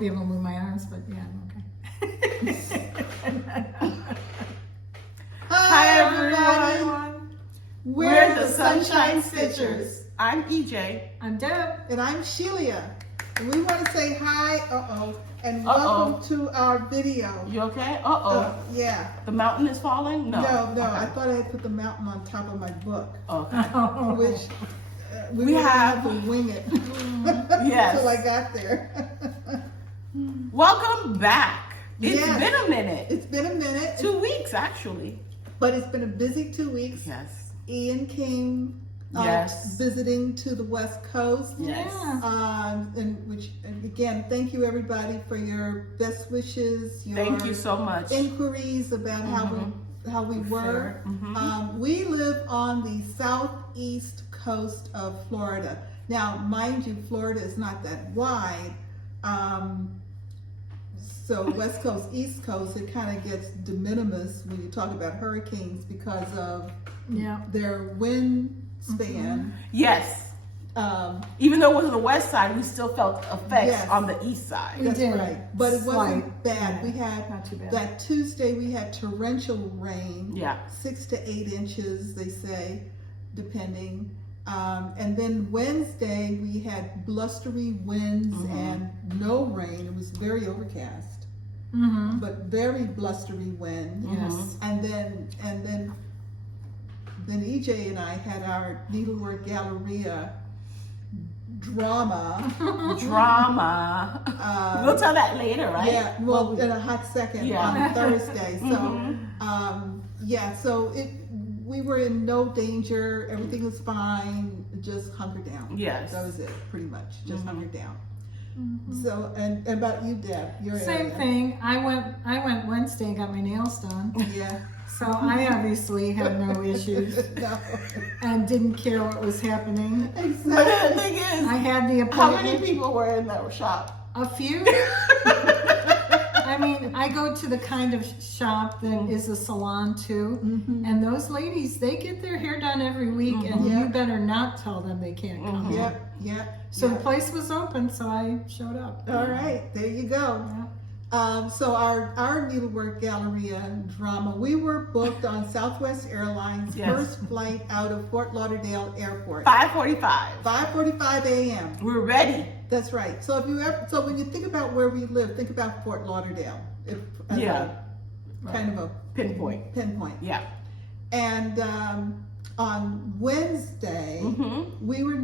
won't be able to move my arms, but yeah, I'm okay. Hi everyone. We're the Sunshine Stitchers. I'm EJ. I'm Deb. And I'm Shelia. And we want to say hi, and welcome to our video. You okay? Yeah. The mountain is falling? No. No, Okay. I thought I had put the mountain on top of my book. Okay. Which We have to wing it. Yes. Until I got there. Welcome back. It's Yes. been a minute. It's been a minute. 2 weeks actually. But it's been a busy 2 weeks. Yes. Ian came Yes. visiting to the West Coast. Yes. And again, thank you everybody for your best wishes. Thank you so much. Inquiries about how we were. We live on the southeast coast of Florida. Now, mind you, Florida is not that wide. So West Coast, East Coast, it kind of gets de minimis when you talk about hurricanes because of their wind span. Yes. Even though it was on the west side, we still felt effects on the east side. That's right. But it wasn't bad. Yeah. We had Not too bad. that Tuesday we had torrential rain. Yeah. 6 to 8 inches, they say, depending. And then Wednesday we had blustery winds and no rain. It was very overcast, but very blustery wind. Yes. And then EJ and I had our Needlework Galleria drama. We'll tell that later, right? Yeah, well, in a hot second on Thursday. So, so we were in no danger. Everything was fine. Just hunker down. Yes. That was it, pretty much. Just hunker down. So, and about you, Deb? Your Same area. thing. I went Wednesday and got my nails done. Yeah. So I obviously had no issues No. and didn't care what was happening. But Exactly. the thing is, I had the how appointment. many people were in that shop? A few. I mean, I go to the kind of shop that is a salon too, and those ladies, they get their hair done every week, and you better not tell them they can't come. Yep. So the place was open, so I showed up. All right, there you go. So our Needlework Galleria drama, we were booked on Southwest Airlines first flight out of Fort Lauderdale Airport. 5:45. 5:45 a.m. We're ready. That's right. So when you think about where we live, think about Fort Lauderdale. As a kind of a Pinpoint. Yeah. And on Wednesday, we were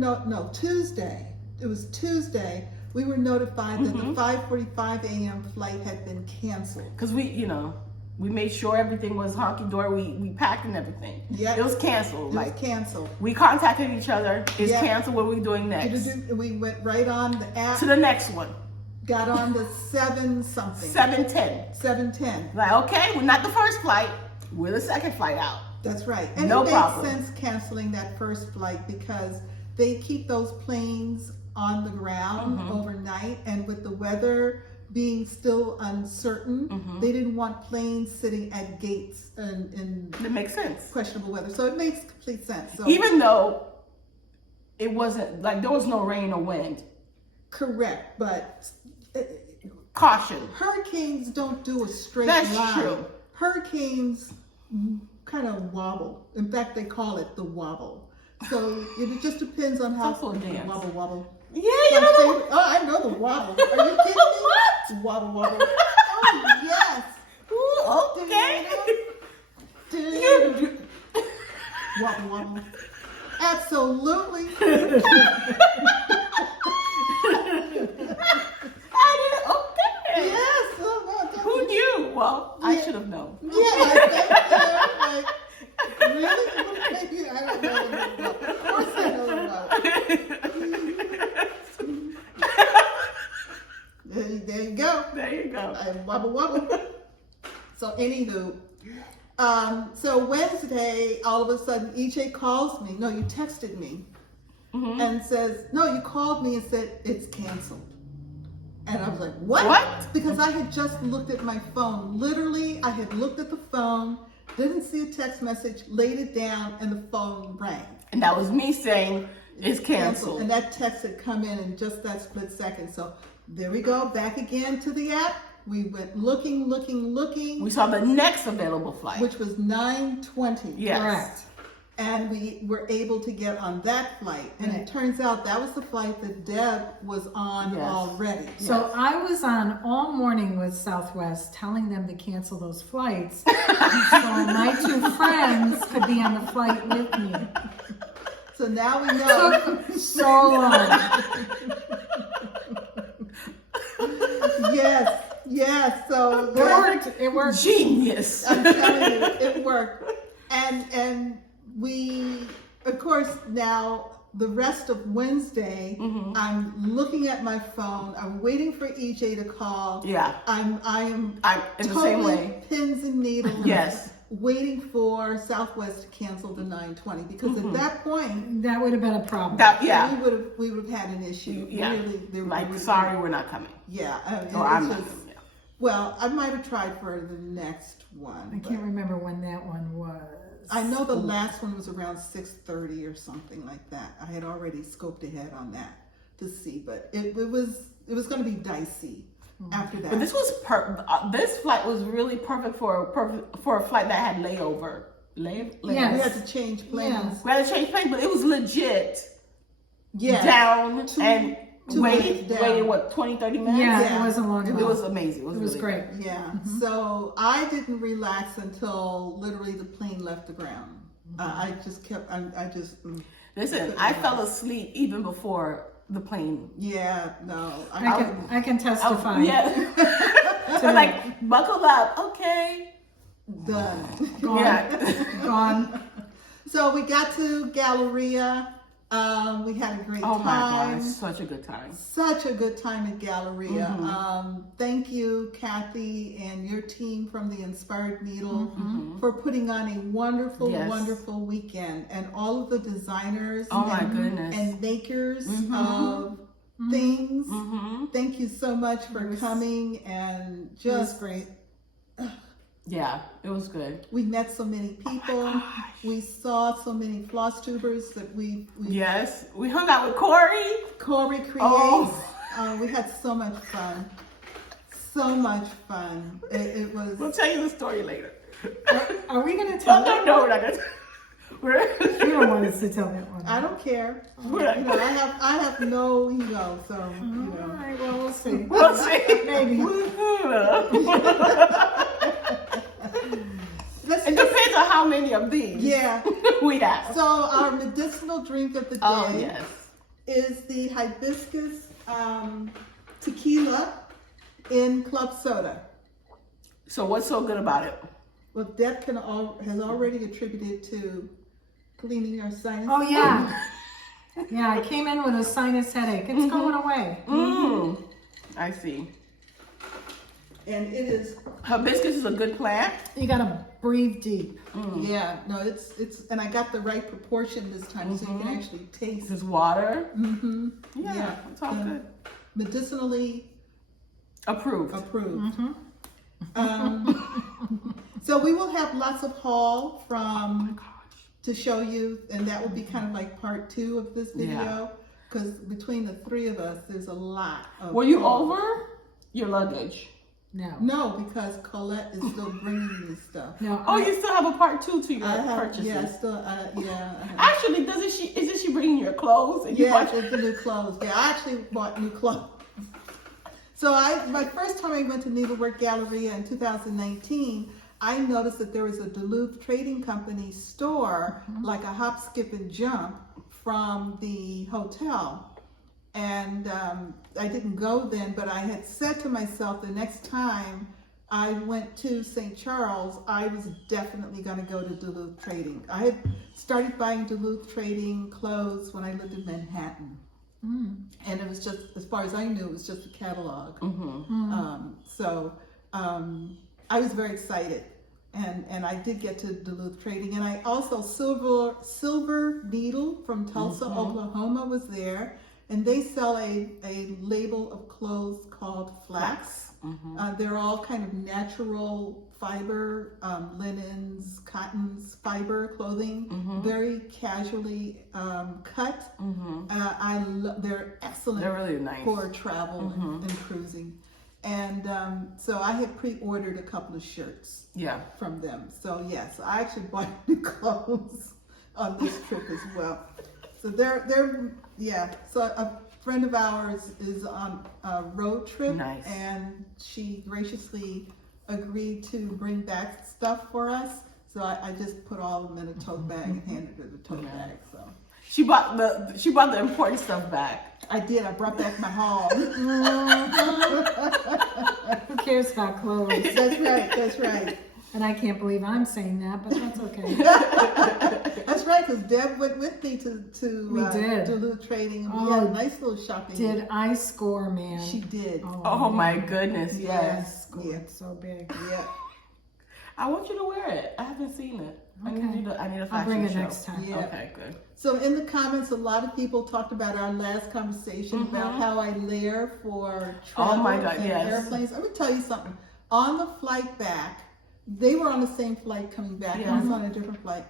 Tuesday. It was Tuesday. We were notified that the 5:45 a.m. flight had been canceled. Because we made sure everything was honky-dory. We packed and everything. Yeah. It was canceled. It was canceled. We contacted each other. It's canceled. What are we doing next? We went right on the app. To the next one. Got on the 7-something. 7:10. 7:10. Like, okay, we're not the first flight. We're the second flight out. That's right. And No it problem. makes sense canceling that first flight because they keep those planes on the ground overnight, and with the weather being still uncertain, they didn't want planes sitting at gates in It makes sense. questionable weather. So it makes complete sense. So Even though it wasn't, like, there was no rain or wind. correct, but Caution. hurricanes don't do a straight That's line. true. Hurricanes kind of wobble. In fact, they call it the wobble. So it just depends on how It's also a dance. wobble. Yeah, you know. I know the wobble. Are you kidding me? What? Wobble. Oh, yes. Ooh, okay. Wobble. Absolutely. Okay. Yes. Who knew? Well, I should have known. Yeah, I think, really? Maybe I don't know the wobble. Of course I know the wobble. There you go. There you go. Wobble. So anywho, so Wednesday, all of a sudden, EJ calls me. No, you texted me and says, no, you called me and said it's canceled. And I was like, what? Because I had just looked at my phone. Literally, I had looked at the phone, didn't see a text message, laid it down, and the phone rang. And that was me saying, It's canceled. And that text had come in just that split second. So there we go, back again to the app. We went looking. We saw the next available flight, which was 9:20. Yes. Correct. And we were able to get on that flight. And it turns out that was the flight that Deb was on already. So I was on all morning with Southwest telling them to cancel those flights so my two friends could be on the flight with me. So now we know. Took so long. Yes. So It worked. Genius. I'm telling you, it worked. And we, of course, now the rest of Wednesday, I'm looking at my phone. I'm waiting for EJ to call. Yeah. I am in the totally same way. pins and needles. Yes. Waiting for Southwest to cancel the 9:20 because at that point, That would have been a problem. we would have had an issue. Yeah. Really, sorry, we're not coming. Yeah. Or I'm it's not just, coming. Yeah. well, I might have tried for the next one. I can't remember when that one was. I know the last one was around 6:30 or something like that. I had already scoped ahead on that to see, but it was going to be dicey after that. But this was this flight was really perfect for a flight that had layover. Yes. We had to change planes. Yes. We had to change plane, but it was legit. Yeah. Down and two waited minutes down. what, 20, 30 minutes? Yeah, it wasn't long It enough. was amazing. It was, It was really great. Yeah. So I didn't relax until literally the plane left the ground. I just kept. Listen, I fell asleep even before the plane. Yeah. No. I can testify. Yeah. So like, buckle up. Okay. Done. Gone. Yeah. Gone. So we got to Galleria. We had a great Oh my time. God, such a good time. Such a good time at Galleria. Thank you, Kathy, and your team from the Inspired Needle for putting on a wonderful, wonderful weekend. And all of the designers and makers of things. Thank you so much for coming and It was just great. Yeah, it was good. we met so many people. We saw so many Flosstubers that we Yes, we hung out with Corey. Corey creates. Oh. We had so much fun. So much fun. It was. We'll tell you the story later. Are we going to tell that? No, we're not gonna. You don't want us to tell that one. I don't care. We're not- I have no ego, so All right, well, we'll see. We'll see. Maybe. It depends on how many of these we have. So our medicinal drink of the day Oh, yes. is the hibiscus tequila in club soda. So what's so good about it? Well, Deb has already attributed to cleaning your sinus. Oh, yeah. Yeah, I came in with a sinus headache. It's going away. I see. And it is. Hibiscus is a good plant. You got to breathe deep. Yeah, no, it's, and I got the right proportion this time, so you can actually taste. This is water. Yeah, it's all good. Medicinally Approved. So we will have lots of haul to show you, and that will be kind of like part 2 of this video, because between the 3 of us, there's a lot of. Were you over your luggage? No, because Colette is still bringing me stuff. No. Oh, you still have a part 2 to your I have, purchases. yeah, still, yeah. I have. Actually, isn't she bringing your clothes? And you Yeah, bought it's the new clothes. Yeah, I actually bought new clothes. So my first time I went to Needlework Galleria in 2019, I noticed that there was a Duluth Trading Company store, like a hop, skip, and jump from the hotel. And I didn't go then, but I had said to myself the next time I went to St. Charles, I was definitely going to go to Duluth Trading. I had started buying Duluth Trading clothes when I lived in Manhattan. And it was just, as far as I knew, it was just a catalog. So I was very excited. And I did get to Duluth Trading. And I also, Silver Needle from Tulsa, Oklahoma was there. And they sell a label of clothes called Flax. They're all kind of natural fiber, linens, cottons, fiber clothing, very casually cut. They're excellent. They're really nice for travel and cruising. And so I had pre-ordered a couple of shirts from them. So yes, I actually bought new clothes on this trip as well. So they're So a friend of ours is on a road trip, and she graciously agreed to bring back stuff for us. So I just put all of them in a tote bag and handed her the tote bag. So she brought the important stuff back. I did. I brought back my haul. Who cares about clothes? That's right. That's right. And I can't believe I'm saying that, but that's okay. That's right, because Deb went with me to Duluth Trading, and we had a nice little shopping. Did I score, man? She did. Oh my goodness, yes. Scored so big. Yeah. I want you to wear it. I haven't seen it. Okay. I need a fashion I'll bring it show. next time. Yeah. Okay, good. So in the comments, a lot of people talked about our last conversation about how I layer for travel Oh my God, and yes. airplanes. Let me tell you something. On the flight back, they were on the same flight coming back. I was on a different flight.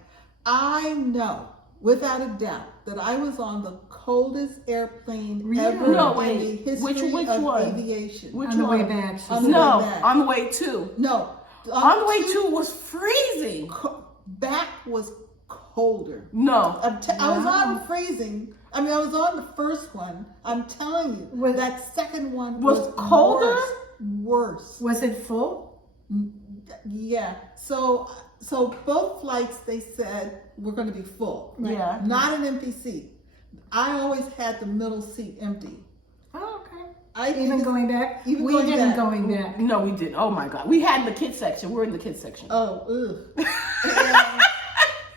I know, without a doubt, that I was on the coldest airplane ever in the history of aviation. Which on the one? way back. On the way back. On the way to. No. On the way to was freezing. Back was colder. No. I was on freezing. I mean, I was on the first one. I'm telling you, that second one was colder. Worse. Was it full? Yeah. So both flights, they said, were going to be full. Right? Yeah. Not an empty seat. I always had the middle seat empty. Oh, okay. Even going back? Even we going didn't back. going back. No, we didn't. Oh my God. We had the kids section. We're in the kids section. Oh, ugh.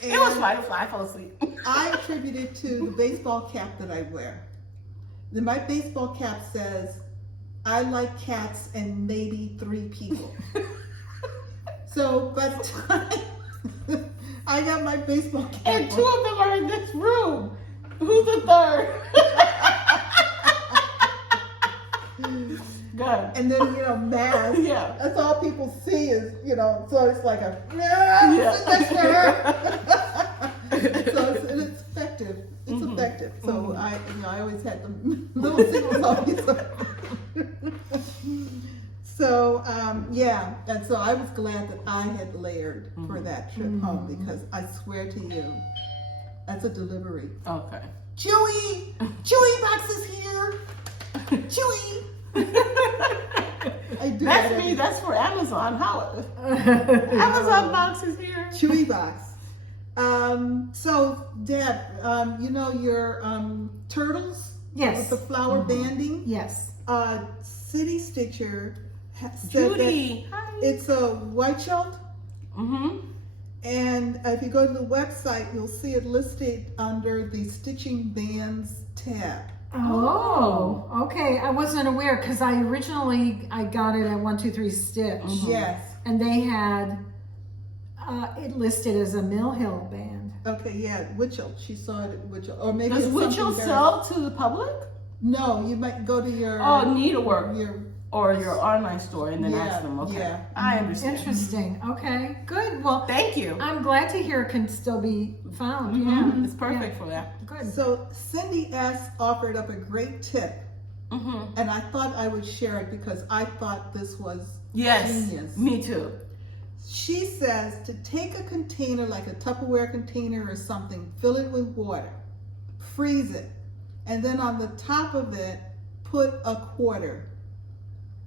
It was fine. I fell asleep. I attribute it to the baseball cap that I wear. Then my baseball cap says, I like cats and maybe 3 people. So by the time I got my baseball cap, And 2 of them are in this room. Who's the third? Good. and then mask. Yeah. That's all people see is so it's like a so it's effective. It's effective. So I always had the little signals on me. So and so I was glad that I had layered for that trip home, because I swear to you, that's a delivery. Okay. Chewy box is here. Chewy. I do That's that me. That's for Amazon. How? Amazon box is here. Chewy box. So Deb, your turtles? Yes. With the flower banding? Yes. City Stitcher said Judy. that Hi. it's a white shelf. Mm-hmm. And if you go to the website, you'll see it listed under the Stitching Bands tab. Oh, okay. I wasn't aware because I got it at 123 Stitch. Yes. And they had it listed as a Mill Hill band. Okay, yeah, Witchell. She saw it at Witchell. Or maybe Does it's Witchell something sell to the public? No, you might go to your Needleworks. Or your online store and then ask them. Okay. Yeah. I understand. Interesting. Okay, good. Well, Thank you. I'm glad to hear it can still be found. Yeah. It's perfect for that. Good. So Cindy S. offered up a great tip, and I thought I would share it because I thought this was genius. Me too. She says to take a container, like a Tupperware container or something, fill it with water, freeze it, and then on the top of it, put a quarter,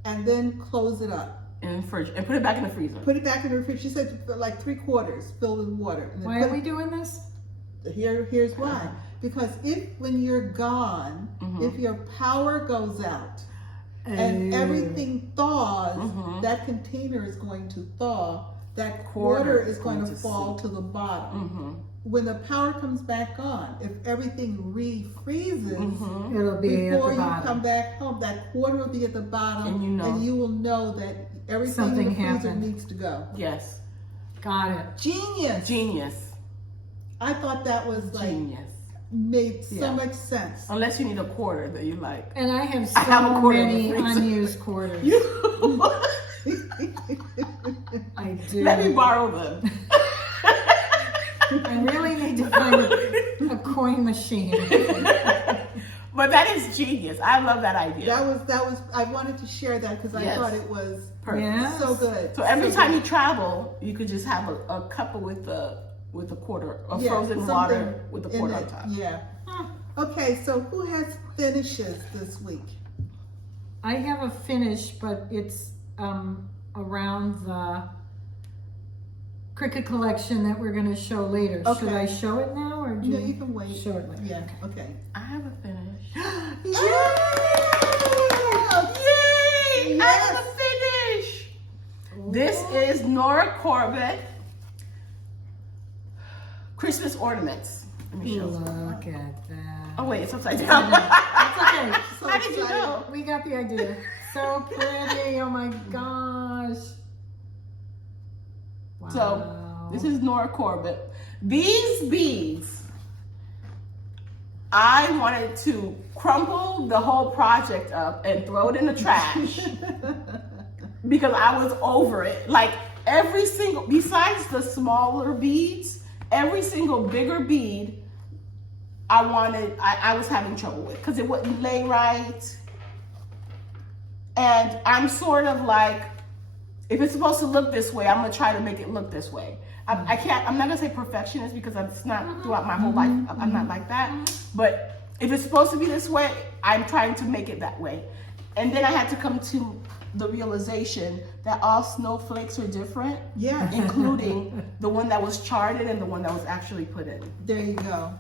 and then close it up. In the fridge. And put it back in the freezer. Put it back in the fridge. She said like 3/4 filled with water. And then Why are we doing this? Here's why. Because when you're gone, if your power goes out and everything thaws, that container is going to thaw. That quarter is going to fall to the bottom. When the power comes back on, if everything refreezes, It'll be at before the you bottom. come back home, that quarter will be at the bottom, and you will know that everything Something in the freezer happened. needs to go. Yes. Got it. Genius. I thought that was Genius. made so much sense. Unless you need a quarter that you like. And I have I have a so quarter in the many freezer. unused quarters. I do. Let me borrow them. I really need to find a coin machine. But that is genius. I love that idea. That was. I wanted to share that because I Yes. thought it was Yes. so good. So every So time good. you travel, you could just have a cup with a quarter, or Yeah, frozen something water with a in quarter it. on top. Yeah. Okay, so who has finishes this week? I have a finish, but it's around the cricket collection that we're going to show later. Okay. Should I show it now or do No, you can wait. show it later? Yeah. Okay. I have a finish. Yay! Yay! I Yes. have a finish. This is Nora Corbet Christmas ornaments. Let me show you. Look at that. Oh wait, it's upside down. It's okay. So How did you excited. know? We got the idea. So pretty. Oh my gosh. Wow. So this is Nora Corbet. These beads, I wanted to crumple the whole project up and throw it in the trash because I was over it. Like every single, besides the smaller beads, every single bigger bead I was having trouble with because it wouldn't lay right. And I'm sort of like, if it's supposed to look this way, I'm gonna try to make it look this way. I'm not gonna say perfectionist because it's not throughout my whole life. I'm not like that. But if it's supposed to be this way, I'm trying to make it that way. And then I had to come to the realization that all snowflakes are different, Yeah. including the one that was charted and the one that was actually put in. There you go.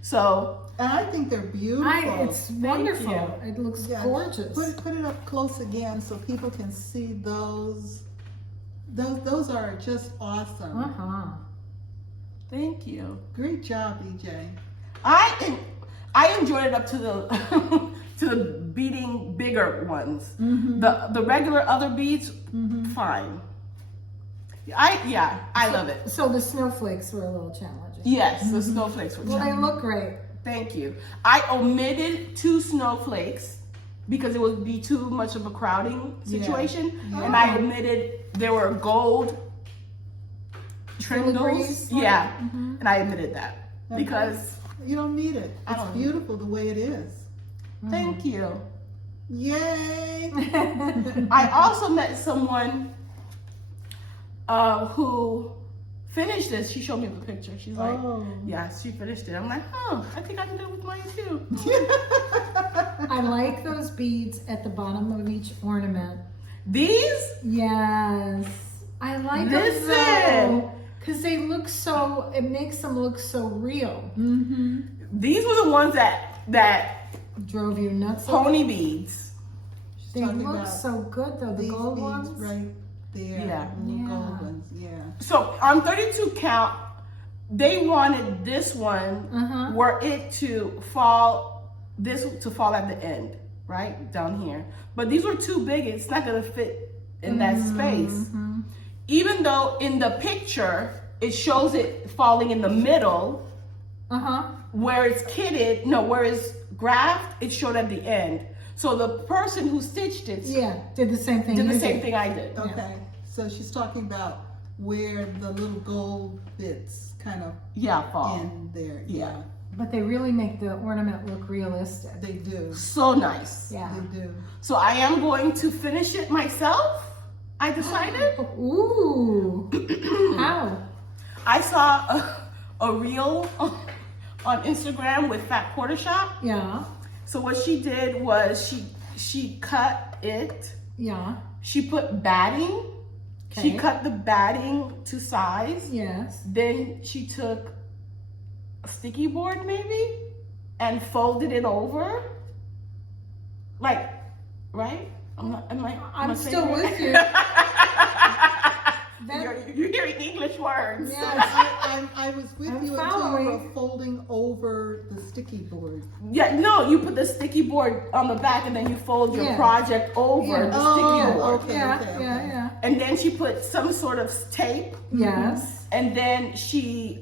So, And I think they're beautiful. It's wonderful. you. It looks Yeah, gorgeous. Put it up close again so people can see those. Those are just awesome. Uh-huh. thank you. Great job, EJ. I enjoyed it up to the to the beading bigger ones. Mm-hmm. The regular other beads, fine. I love it. So the snowflakes were a little challenging. Yes, the snowflakes were Well, they challenging. look great. Thank you. I omitted 2 snowflakes because it would be too much of a crowding situation, and I omitted there were gold Filigrees? trindles. Yeah, and I omitted that Okay. because You don't need it. I It's don't- beautiful the way it is. thank you. Yay! I also met someone who finished this. She showed me the picture. She's like, Oh. yeah, she finished it. I'm like, oh, I think I can do it with mine too. I like those beads at the bottom of each ornament. These, Yes. I like Listen. them because they look so, it makes them look so real. Mm-hmm. these were the ones that Drove you nuts. pony beads. They talking look about so good though, the These gold beads ones. right there. Yeah. The Yeah. gold ones. Yeah. So on 32 count, they wanted this one Uh-huh. were it to fall, this to fall at the end, right down here. But these were too big. It's not gonna fit in that space. Even though in the picture it shows it falling in the middle, Uh-huh. where it's kitted, no, where it's graphed, it showed at the end. So the person who stitched it Yeah, did the same thing. did the you same did. thing I did. Okay. So she's talking about where the little gold bits kind of Yeah, fall. in there. Yeah. But they really make the ornament look realistic. They do. So nice. Yeah. They do. So I am going to finish it myself, I decided. Ooh. How? I saw a reel on Instagram with Fat Quarter Shop. Yeah. So what she did was she cut it. Yeah. She put batting. She Okay. cut the batting to size. Yes. Then she took a sticky board maybe and folded it over. Like, right? I'm still with you. You're hearing English words. Yes. I was with I'm you until you following. were folding over the sticky board. Yeah, no, you put the sticky board on the back and then you fold your Yeah. project over Yeah. the sticky board. Okay, Yeah, okay, yeah, okay. yeah. And then she put some sort of tape, Yes. and then she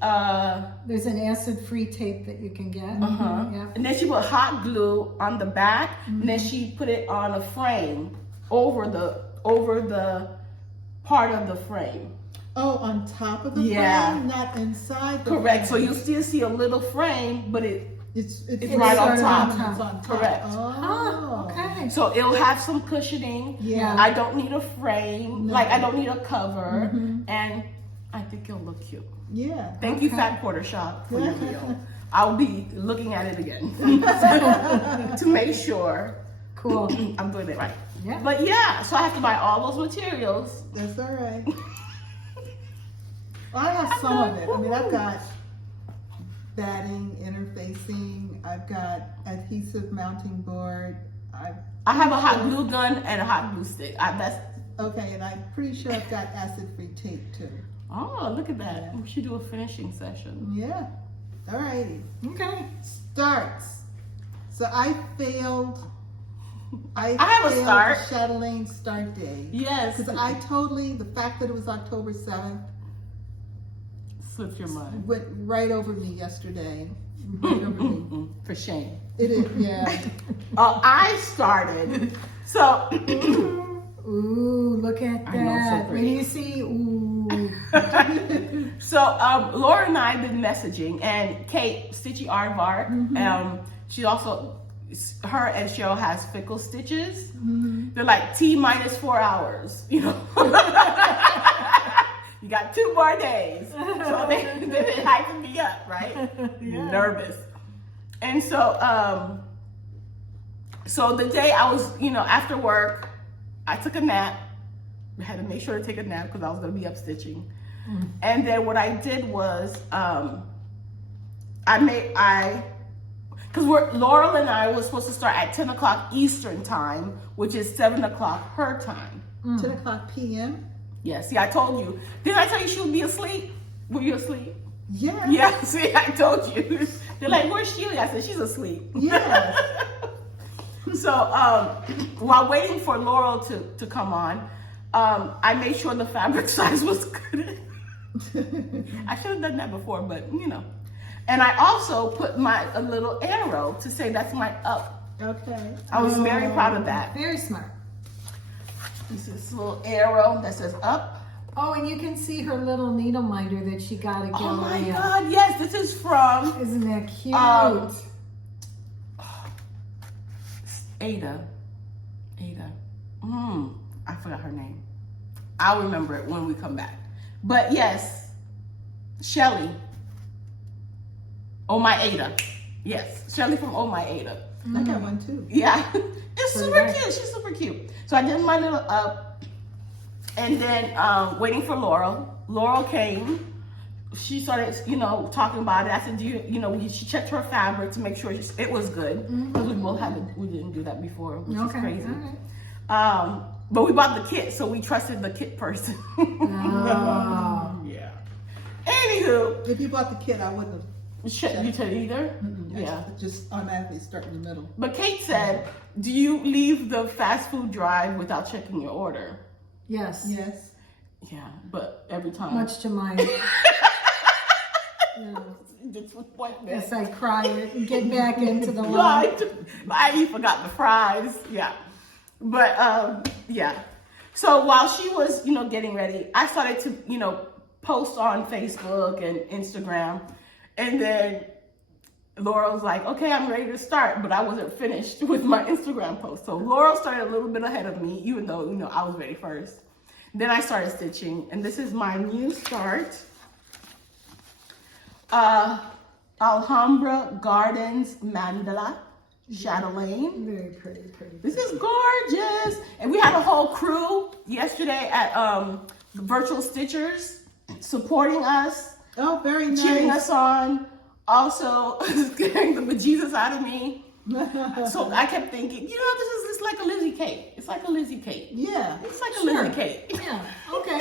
There's an acid-free tape that you can get. Yeah. and then she put hot glue on the back, and then she put it on a frame over over the part of the frame. Oh, on top of the Yeah. frame, not inside the Correct. So frame. you'll still see a little frame, but It's right on sort of top. It's on top. Correct. Oh, okay. so it'll have some cushioning. Yeah. I don't need a frame. No. Like I don't need a cover, Mhm. and I think it'll look cute. Yeah. Thank you, Okay. Fat Quarter Shop, for your deal. I'll be looking at it again to make sure Cool. I'm doing it right. Yeah. But yeah, so I have to buy all those materials. That's all right. Well, I have some of it. I mean, I've got batting, interfacing. I've got adhesive mounting board. I have a hot glue gun and a hot glue stick. Okay, and I'm pretty sure I've got acid-free tape too. Oh, look at that. We should do a finishing session. Yeah. All righty. Okay. Starts. So I failed. I have a failed start. the Chatelaine start day. Yes. Because the fact that it was October 7th Slipped your mind. went right over me yesterday. Right over me. For shame. It is, yeah. I started. So, Ooh, look at I know, so that. What do pretty. you see? Ooh. Laura and I have been messaging, and Kate, Stitchy Aardvark, she also, her and Cheryl has fickle stitches. They're like T-4 hours, you know. You got 2 more days. So they hyping me up, right? Yeah. Nervous. And so, so the day I was, after work, I took a nap. I had to make sure to take a nap because I was going to be up stitching. And then what I did was, because Laurel and I were supposed to start at 10 o'clock Eastern time, which is 7 o'clock her time. 10 o'clock p.m.? Yeah, see, I told you. Didn't I tell you she would be asleep? Were you asleep? Yeah. Yeah, see, I told you. They're like, where's Shelia? I said, she's asleep. Yes. So while waiting for Laurel to come on, I made sure the fabric size was good. I should have done that before, but And I also put a little arrow to say that's my up. Okay. I was very proud of that. Very smart. This is this little arrow that says up. Oh, and you can see her little needle minder that she got at Oh my Galleria. God, yes, this is from Isn't that cute? Ada. I forgot her name. I'll remember it when we come back. But yes, Shelly. Oh my Ada. Yes, Shelly from Oh my Ada. I got one too. Yeah, it's Pretty super nice. cute. She's super cute. So I did my little up, and then waiting for Laurel. Laurel came. She started, talking about it. I said, she checked her fabric to make sure it was good because we didn't do that before, which is crazy. All right. But we bought the kit, so we trusted the kit person. Oh. Yeah. Anywho, If you bought the kit, I wouldn't have. shouldn't you tell either? Yeah. Just automatically start in the middle. But Kate said, do you leave the fast food drive without checking your order? Yes. Yes. Yeah, but every time. Much to my disappointment. yes, I cry and get back into the line. I forgot the fries. Yeah. But yeah. So while she was, getting ready, I started to, post on Facebook and Instagram. And then Laurel was like, okay, I'm ready to start, but I wasn't finished with my Instagram post. So Laurel started a little bit ahead of me, even though, I was ready first. Then I started stitching, and this is my new start. Alhambra Gardens Mandala, Chatelaine. Very pretty, pretty. This is gorgeous. And we had a whole crew yesterday at Virtual Stitchers supporting us, Oh, very nice. cheering us on, also scaring the bejesus out of me. So I kept thinking, this is like a Lizzie Kate. It's like a Lizzie Kate. Yeah. It's like a Sure. Lizzie Kate. Yeah. Okay.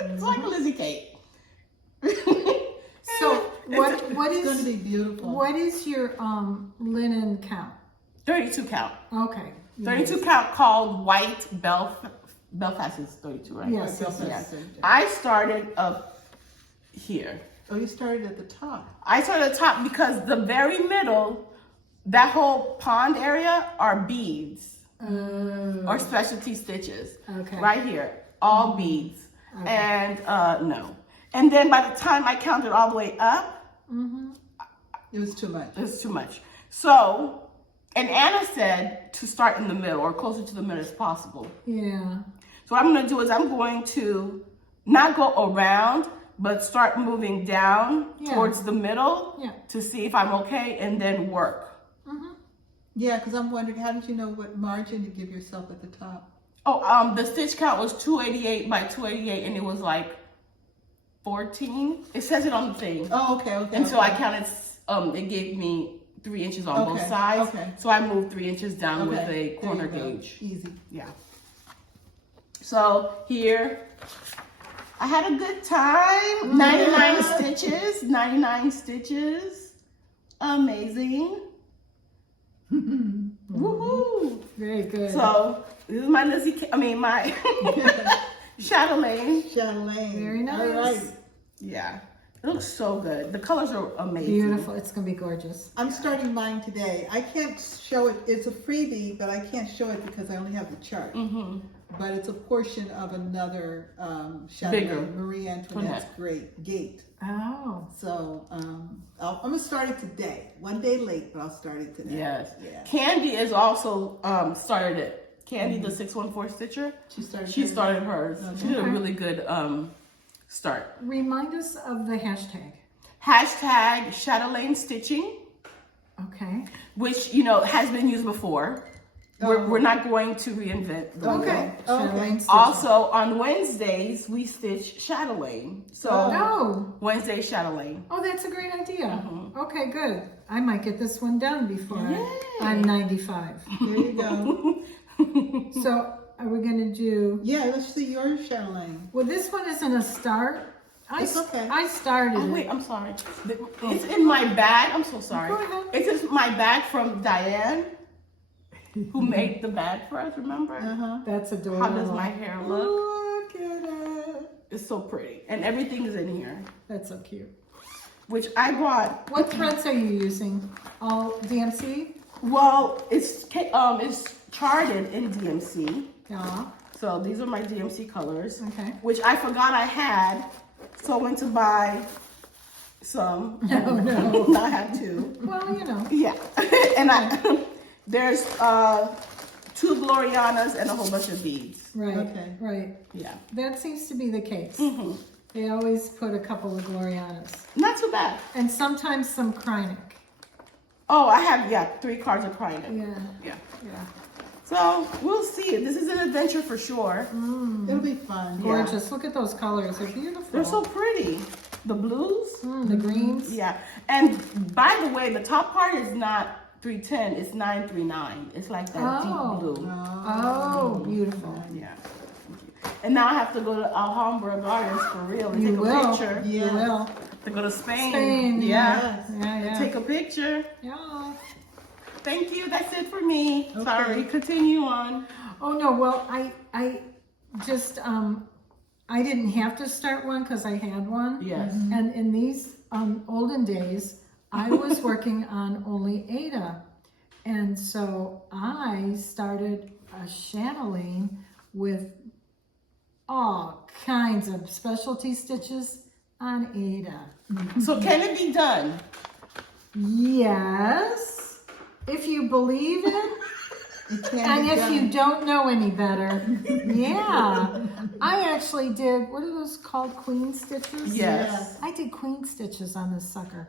It's like a Lizzie Kate. So what It's going to be beautiful. what is your linen count? 32 count. Okay. 32 count called White Belfast is 32, right? Yes. Belfast. I started up here. Oh, you started at the top. I started at the top because the very middle, that whole pond area are beads. or specialty stitches. Okay. Right here, all beads. Okay. And no. And then by the time I counted all the way up, It was too much. it's too much. So, and Anna said to start in the middle or closer to the middle as possible. Yeah. So what I'm going to do is I'm going to not go around, but start moving down towards the middle to see if I'm okay, and then work. Yeah, because I'm wondering, how did you know what margin to give yourself at the top? Oh, the stitch count was 288 by 288, and it was like 14. It says it on the thing. Oh, okay. And so I counted, it gave me 3 inches on both sides. Okay. So I moved 3 inches down with a corner There you go. gauge. Easy. Yeah. So here, I had a good time. 99 stitches, 99 stitches. Amazing. Woohoo! Very good. So this is my my Chatelaine. Chatelaine. Very nice. All right. Yeah, it looks so good. The colors are amazing. Beautiful. It's going to be gorgeous. I'm starting mine today. I can't show it. It's a freebie, but I can't show it because I only have the chart. But it's a portion of another Bigger. Chatelaine, Marie Antoinette's great gate. Oh. So I'm gonna start it today. One day late, but I'll start it today. Yes. Yeah. Candy is also started it. Candy, the 614 stitcher. She started hers. She did a really good start. Remind us of the hashtag. Hashtag Chatelaine stitching, Okay. which has been used before. We're not going to reinvent the wheel. Chatelaine stitching. Also, on Wednesdays, we stitch Chatelaine. So, Oh. Wednesday Chatelaine. Oh, that's a great idea. Okay, good. I might get this one done before Yay. I'm 95. Here you go. So, are we going to do... Yeah, let's see your Chatelaine. Well, this one isn't a start. It's okay. I started Oh, it. wait, I'm sorry. It's in my bag. I'm so sorry. Go ahead. It's in my bag from Diane, who made the bag for us, remember? That's adorable. How does my hair look? Look at it. It's so pretty. And everything is in here, That's so cute. which I bought. What threads are you using? All DMC? Well, it's charted in DMC. Yeah. So these are my DMC colors, Okay. which I forgot I had. So I went to buy some. Oh, no. I had two. Well, Yeah. And there's 2 Glorianas and a whole bunch of beads. Right. Okay. Right. Yeah. That seems to be the case. They always put a couple of Glorianas. Not too bad. And sometimes some Krynic. Oh, I have, 3 cards of Prairie. Yeah. Yeah. So we'll see. This is an adventure for sure. It'll be fun. Gorgeous. Look at those colors. They're beautiful. They're so pretty. The blues. The greens. Yeah. And by the way, the top part is not 310. It's 939. It's like that deep blue. Oh, beautiful. Yeah. And now I have to go to Alhambra Gardens for real and take a picture. You will. To go to Spain. Spain. Yeah. Yeah. Take a picture. Yeah. Thank you. That's it for me. Okay. Sorry. Continue on. Oh no. Well, I just I didn't have to start one because I had one. Yes. And in these olden days, I was working on only Ada, and so I started a chatelaine with all kinds of specialty stitches on Ada. So can it be done? Yes, if you believe it. And if you don't know any better, yeah. I actually did, what are those called, queen stitches? Yes. I did queen stitches on this sucker.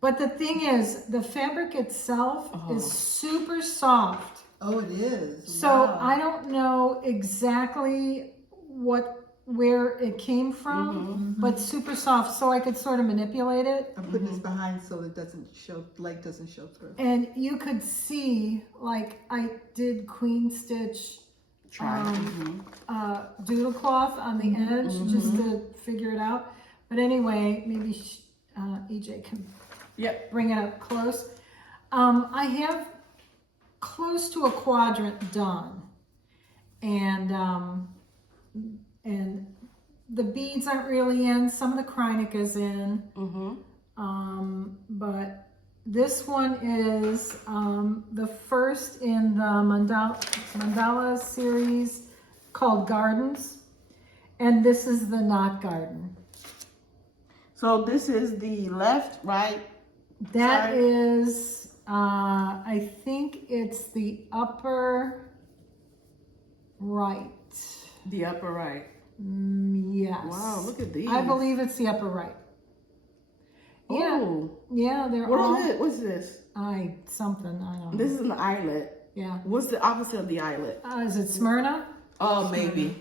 But the thing is, the fabric itself is super soft. Oh, it is. So Wow. I don't know exactly where it came from, but super soft, so I could sort of manipulate it. I'm putting this behind so it doesn't show, leg doesn't show through. And you could see, like, I did queen stitch doodle cloth on the edge just to figure it out. But anyway, maybe EJ can bring it up close. I have close to a quadrant done, and the beads aren't really in. Some of the Krynic is in, but This one is the first in the Mandala series called Gardens. And this is the knot garden. So this is the left, right? That side? is, I think it's the upper right. The upper right. Yes. Wow, look at these. I believe it's the upper right. Yeah. Oh. Yeah, they're What all. is it? What's this? Something, I don't know. This is an eyelet. Yeah. What's the opposite of the eyelet? Is it Smyrna? Oh, maybe.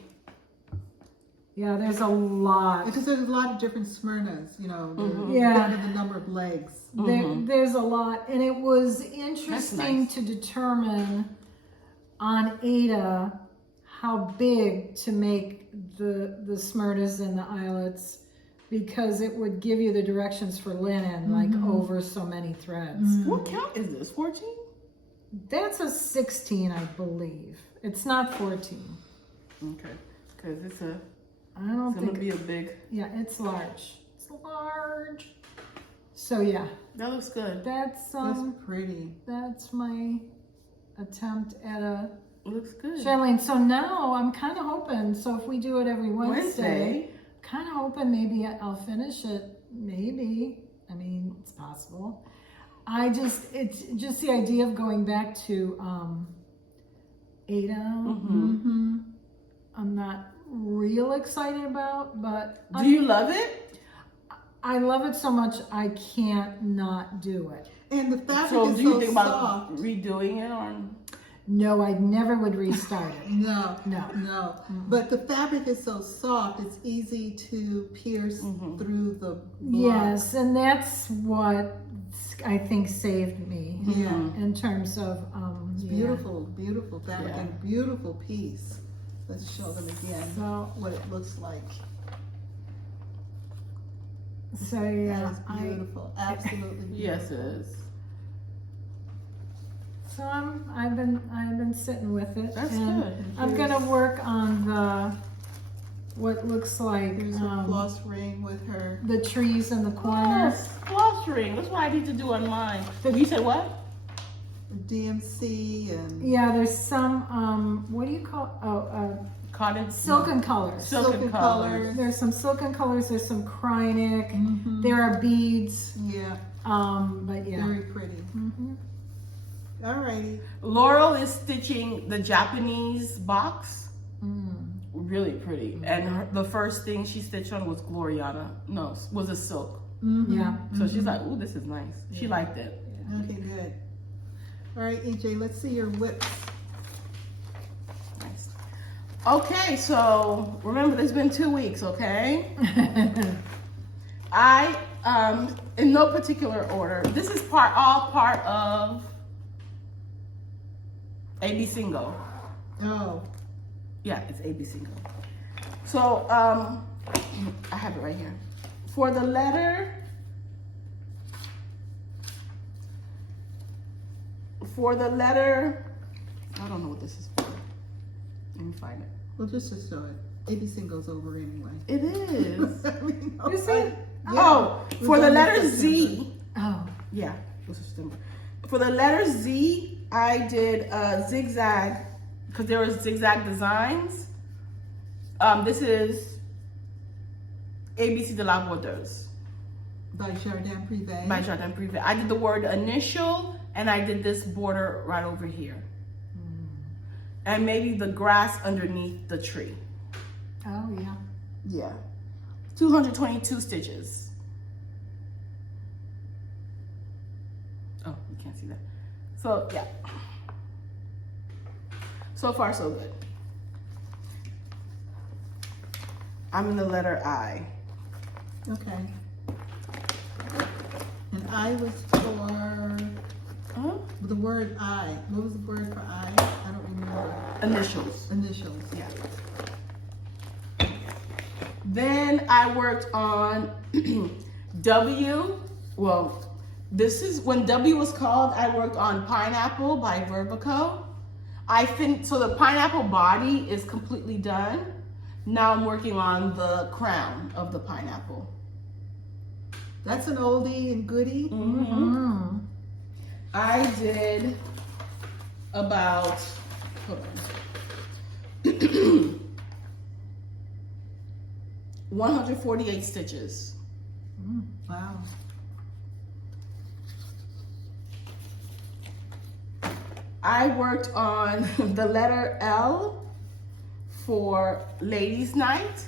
Yeah, there's a lot. Because there's a lot of different Smyrnas, you know, Yeah. the number of legs. There's a lot, and it was interesting nice. to determine on Ada how big to make the Smyrnas and the eyelets, because it would give you the directions for linen, like over so many threads. What count is this? 14? That's a 16, I believe. It's not 14. Okay. Because it's a... I don't It's gonna think. be a big. Yeah, it's large. It's large. So yeah, That looks good. that's That's pretty. that's my attempt at a It looks good. Chatelaine. So now I'm kind of hoping. So if we do it every Wednesday, kind of hoping maybe I'll finish it. Maybe. I mean, it's possible. It's just the idea of going back to Ada. I'm not real excited about, but Do you love it? I love it so much I can't not do it. And the fabric So is do you so think soft. about redoing it or? No, I never would restart it. No. No. But the fabric is so soft, it's easy to pierce through the block. Yes, and that's what I think saved me. Yeah. In terms of It's beautiful, beautiful fabric and beautiful piece. Let's show them again So what it looks like. yeah, That is beautiful. Absolutely beautiful. Yes, it is. So I've been sitting with it. That's and good. I'm gonna work on what looks like Here's a floss ring with her. the trees in the corner. Yes, flostering. That's what I need to do on mine. You said what? DMC and Yeah, there's some what do you call Cotton. silken colors. Silken colors. There's some silken colors. There's some Krynic. There are beads. yeah, But yeah. very pretty. Alrighty. Laurel is stitching the Japanese box. Really pretty. And the first thing she stitched on was Gloriana. No, was a silk. Yeah. So she's like, ooh, this is nice. She liked it. Okay, good. All right, EJ, let's see your whips. Nice. Okay, so remember, there's been 2 weeks, okay? I, in no particular order, this is all part of AB Single. Oh, Yeah, it's AB Single. So, I have it right here. For the letter, I don't know what this is for. Let me find it. well, just to show it. ABC goes over anyway. It is. I mean, Is it? Oh, for the letter Z. Oh. Yeah, this is September. For the letter Z, I did a zigzag because there was zigzag designs. This is ABC de la Brodeuse by Jardin Prive. by Jardin Prive. I did the word initial and I did this border right over here. And maybe the grass underneath the tree. Oh yeah. Yeah. 222 stitches. Oh, you can't see that. So, yeah. So far, so good. I'm in the letter I. Okay. And I was for the word I. What was the word for I? I don't remember. Initials. Initials. Yeah. Then I worked on W. Well, this is when W was called. I worked on Pineapple by Verbico. So the pineapple body is completely done. Now I'm working on the crown of the pineapple. That's an oldie and goodie. I did about, hold on, 148 stitches. Wow. I worked on the letter L for Ladies' Night.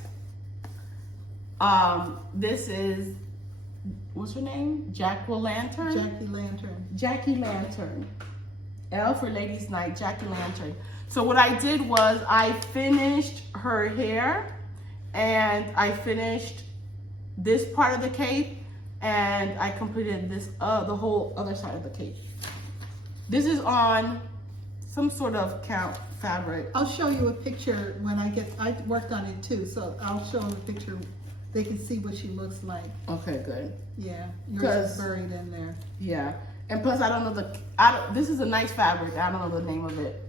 This is, what's her name? Jack-o'-lantern? Jackie Lantern. Jackie Lantern. L for Ladies' Night, Jackie Lantern. So what I did was I finished her hair and I finished this part of the cape and I completed this, the whole other side of the cape. This is on some sort of count fabric. I'll show you a picture when I worked on it too, so I'll show them a picture. They can see what she looks like. Okay, good. Yeah, yours is buried in there. Yeah, and plus I don't know this is a nice fabric. I don't know the name of it.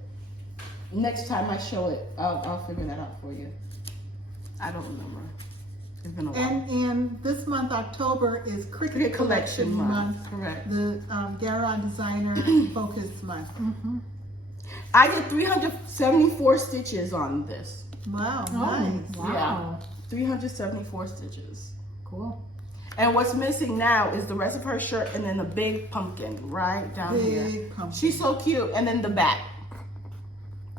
Next time I show it, I'll figure that out for you. I don't remember. It's been a while. And this month, October, is Cricket Collection Month. Correct. The Garon Designer Focus Month. I did 374 stitches on this. Wow, Oh, nice. wow. 374 stitches. Cool. And what's missing now is the rest of her shirt and then the big pumpkin right down here. Big pumpkin. She's so cute. And then the back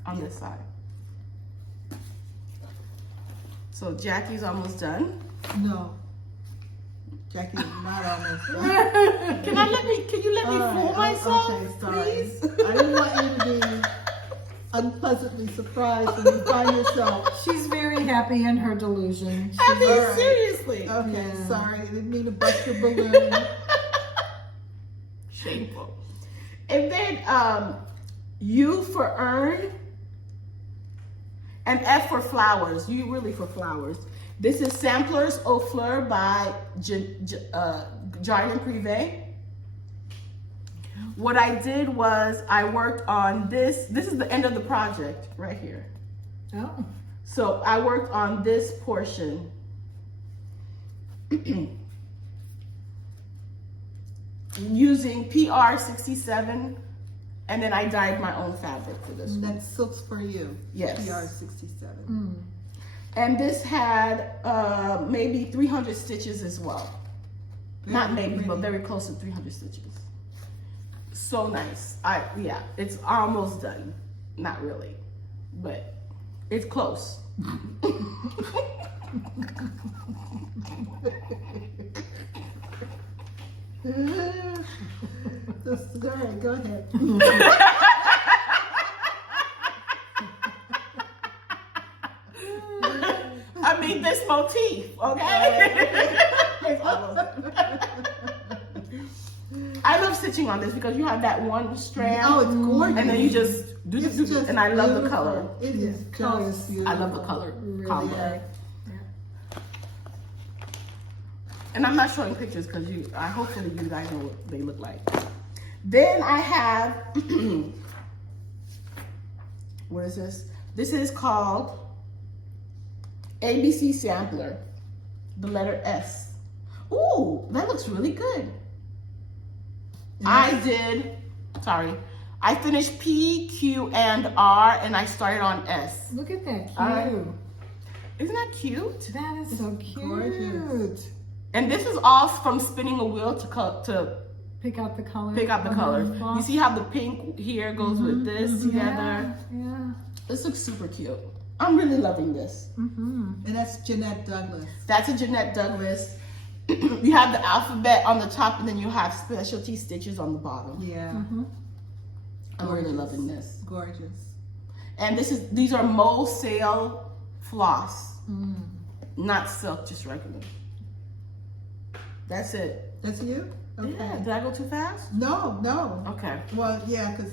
on this side. So Jackie's almost done. No. Jackie is not almost done. Can you let me fool myself, Okay, sorry. please? I didn't want you to be unpleasantly surprised when you find yourself. She's very happy in her delusion. I mean, all right. seriously. Okay, Yeah. sorry. I didn't mean to bust your balloon. Shameful. And then U for earn and F for flowers. U really for flowers. This is Samplers au Fleurs by Jardin Prive. What I did was I worked on this. This is the end of the project right here. Oh. So I worked on this portion. Using PR67, and then I dyed my own fabric for this And one. that's Silks for You. Yes. PR67. And this had maybe 300 stitches as well. Not Very maybe, but pretty. very close to 300 stitches. So nice. Yeah, it's almost done. Not really, but it's close. Go ahead, go ahead. I mean this motif, okay? It's almost done. I love stitching on this because you have that one strand. Oh, it's gorgeous. And then you just do It's this, just and I love the beautiful. color. It is color just is beautiful. I love the color Really combo. is. And I'm not showing pictures because hopefully you guys know what they look like. Then I have, what is this? This is called ABC Sampler, the letter S. Ooh, that looks really good. I finished P, Q, and R, and I started on S. Look at that cute. Alright. Isn't that cute? That is so cute. Gorgeous. And this is all from spinning a wheel to Pick out the colors. pick out the colors. You see how the pink here goes with this together? Yeah. This looks super cute. I'm really loving this. And that's Jeanette Douglas. That's a Jeanette Douglas. You have the alphabet on the top and then you have specialty stitches on the bottom. Yeah. I'm really Gorgeous. loving this. Gorgeous. And these are Mo Sale floss. Not silk, just regular. That's it. That's you? Okay. Yeah, did I go too fast? No. Okay. Well, yeah, because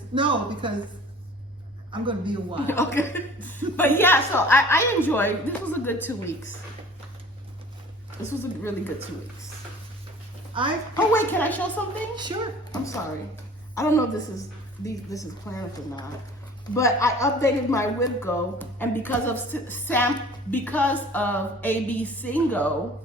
I'm going to be a while. Okay. But yeah, so I enjoyed, this was a good 2 weeks. This was a really good 2 weeks. Oh wait, can I show something? Sure. I'm sorry. I don't know if this is planned or not. But I updated my WebGo, and because of AB Singo,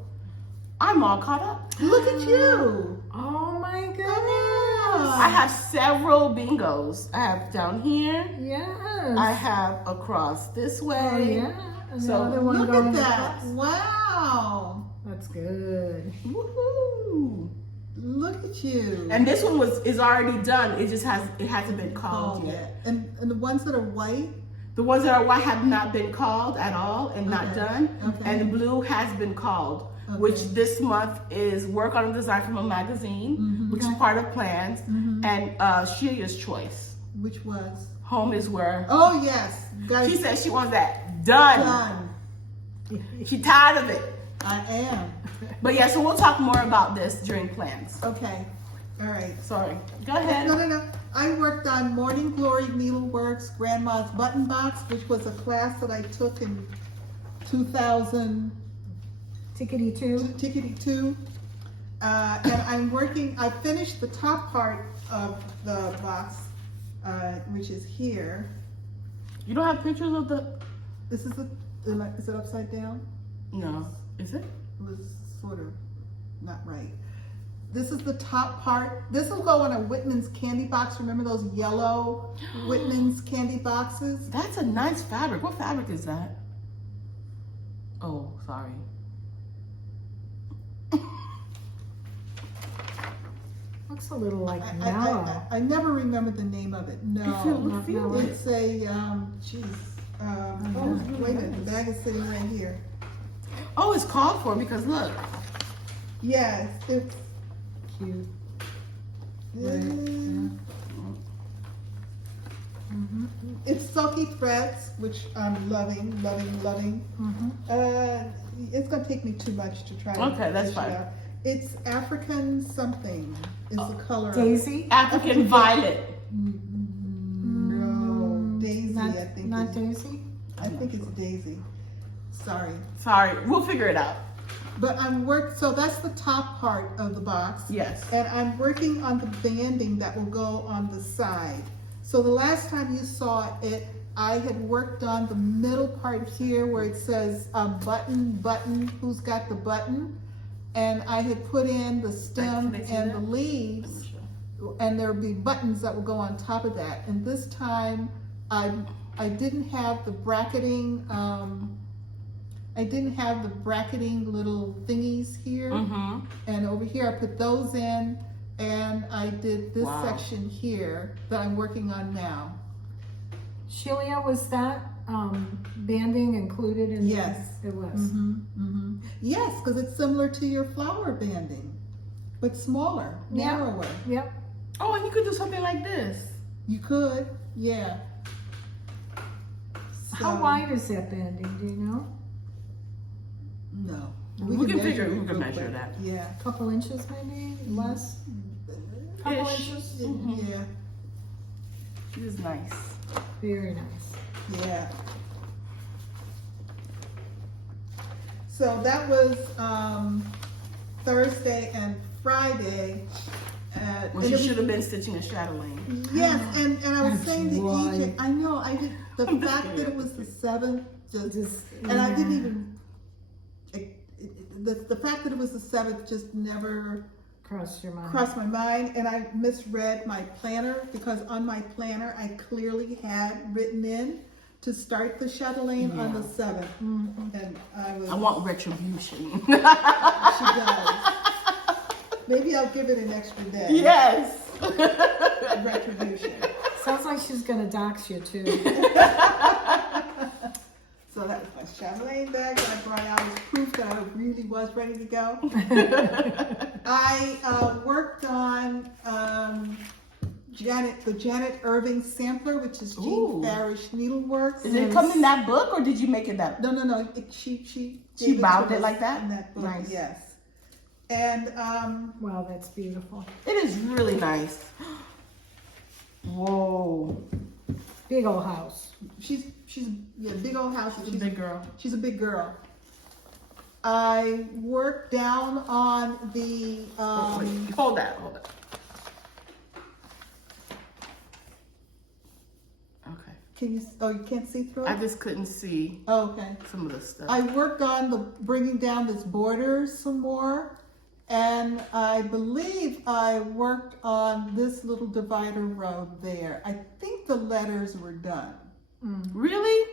I'm all caught up. Look at you. Oh my Oh, goodness. I have several bingos. I have down here. Yes. I have across this way. Oh, yeah. And So, the other one Look going at that. across. Wow. That's good. Woohoo! Look at you. And this one is already done. It just hasn't been called yet. And the ones that are white? The ones that are white have not been called at all and not Okay. done. Okay. And the blue has been called, Okay. which this month is work on a design from a magazine, which is part of plans, and Shelia's choice. Which was? Home is where. Oh, yes. Guys, She said she wants that done. done. She tired of it. I am. But yeah, so we'll talk more about this during plans. Okay. All right. Sorry. Go ahead. No. I worked on Morning Glory Needleworks Grandma's Button Box, which was a class that I took in 2000. Tickety two. Tickety 2. And I finished the top part of the box, which is here. You don't have pictures of the. This is is it upside down? No. Is it? It was sort of not right. This is the top part. This will go on a Whitman's candy box. Remember those yellow Whitman's candy boxes? That's a nice fabric. What fabric is that? Oh, sorry. Looks a little like I Nora. never remember the name of it. No. Feel it. It's a, wait a minute, the bag is sitting right here. Oh, it's called for because look. Yes, it's, Cute. it's silky threads, which I'm loving. It's gonna take me too much to try. Okay, that's dish it fine. out. It's African something is the color. Daisy? African violet. No, Daisy. Not, I think not is, Daisy? I think it's Daisy. Sorry. Sorry, we'll figure it out. But so that's the top part of the box. Yes. And I'm working on the banding that will go on the side. So the last time you saw it, I had worked on the middle part here where it says button, who's got the button? And I had put in the stem Can I see and that? the leaves, and there would be buttons that would go on top of that. And this time, I didn't have the bracketing, little thingies here. Mm-hmm. And over here, I put those in, and I did this Wow. section here that I'm working on now. Shelia, was that banding included in Yes. this? It was. Yes, because it's similar to your flower banding, but smaller, Yeah. narrower. Yep. Oh, and you could do something like this. You could, yeah. How So- wide is that banding? Do you know? No. We can measure it we can real measure quick. that. Yeah. A couple inches maybe? Less? Couple Ish. inches? Yeah. She is nice. Very nice. Yeah. So that was Thursday and Friday. Well, and she it was- should have been stitching a Chatelaine. Yes, and I was That's saying to why. EJ, I know, I did, the I'm just fact that kidding. it was the 7th, Just, and I didn't yeah. even, the fact that it was the 7th just never Crossed your mind. crossed my mind, and I misread my planner, because on my planner, I clearly had written in to start the Chatelaine on the 7th, and I was, I want retribution. she does. Maybe I'll give it an extra day. Yes. Retribution. Sounds like she's gonna dox you too. So that was my Chatelaine bag that I brought out as proof that I really was ready to go. I worked on the Jannet Irving sampler, which is Ooh. Jean Farish Needleworks. Did it come in that book or did you make it that? No. She She gave it bound to it us like that? in that book. Nice. Yes. And Wow, that's beautiful. It is really nice. Whoa. Big old house. she's big old house. She's a big girl. She's a big girl. I worked down on the Wait, hold that. Okay. Can you? Oh, you can't see through it. I just couldn't see Oh, okay. some of the stuff. I worked on bringing down this border some more, And I believe I worked on this little divider row there. I think the letters were done. Really?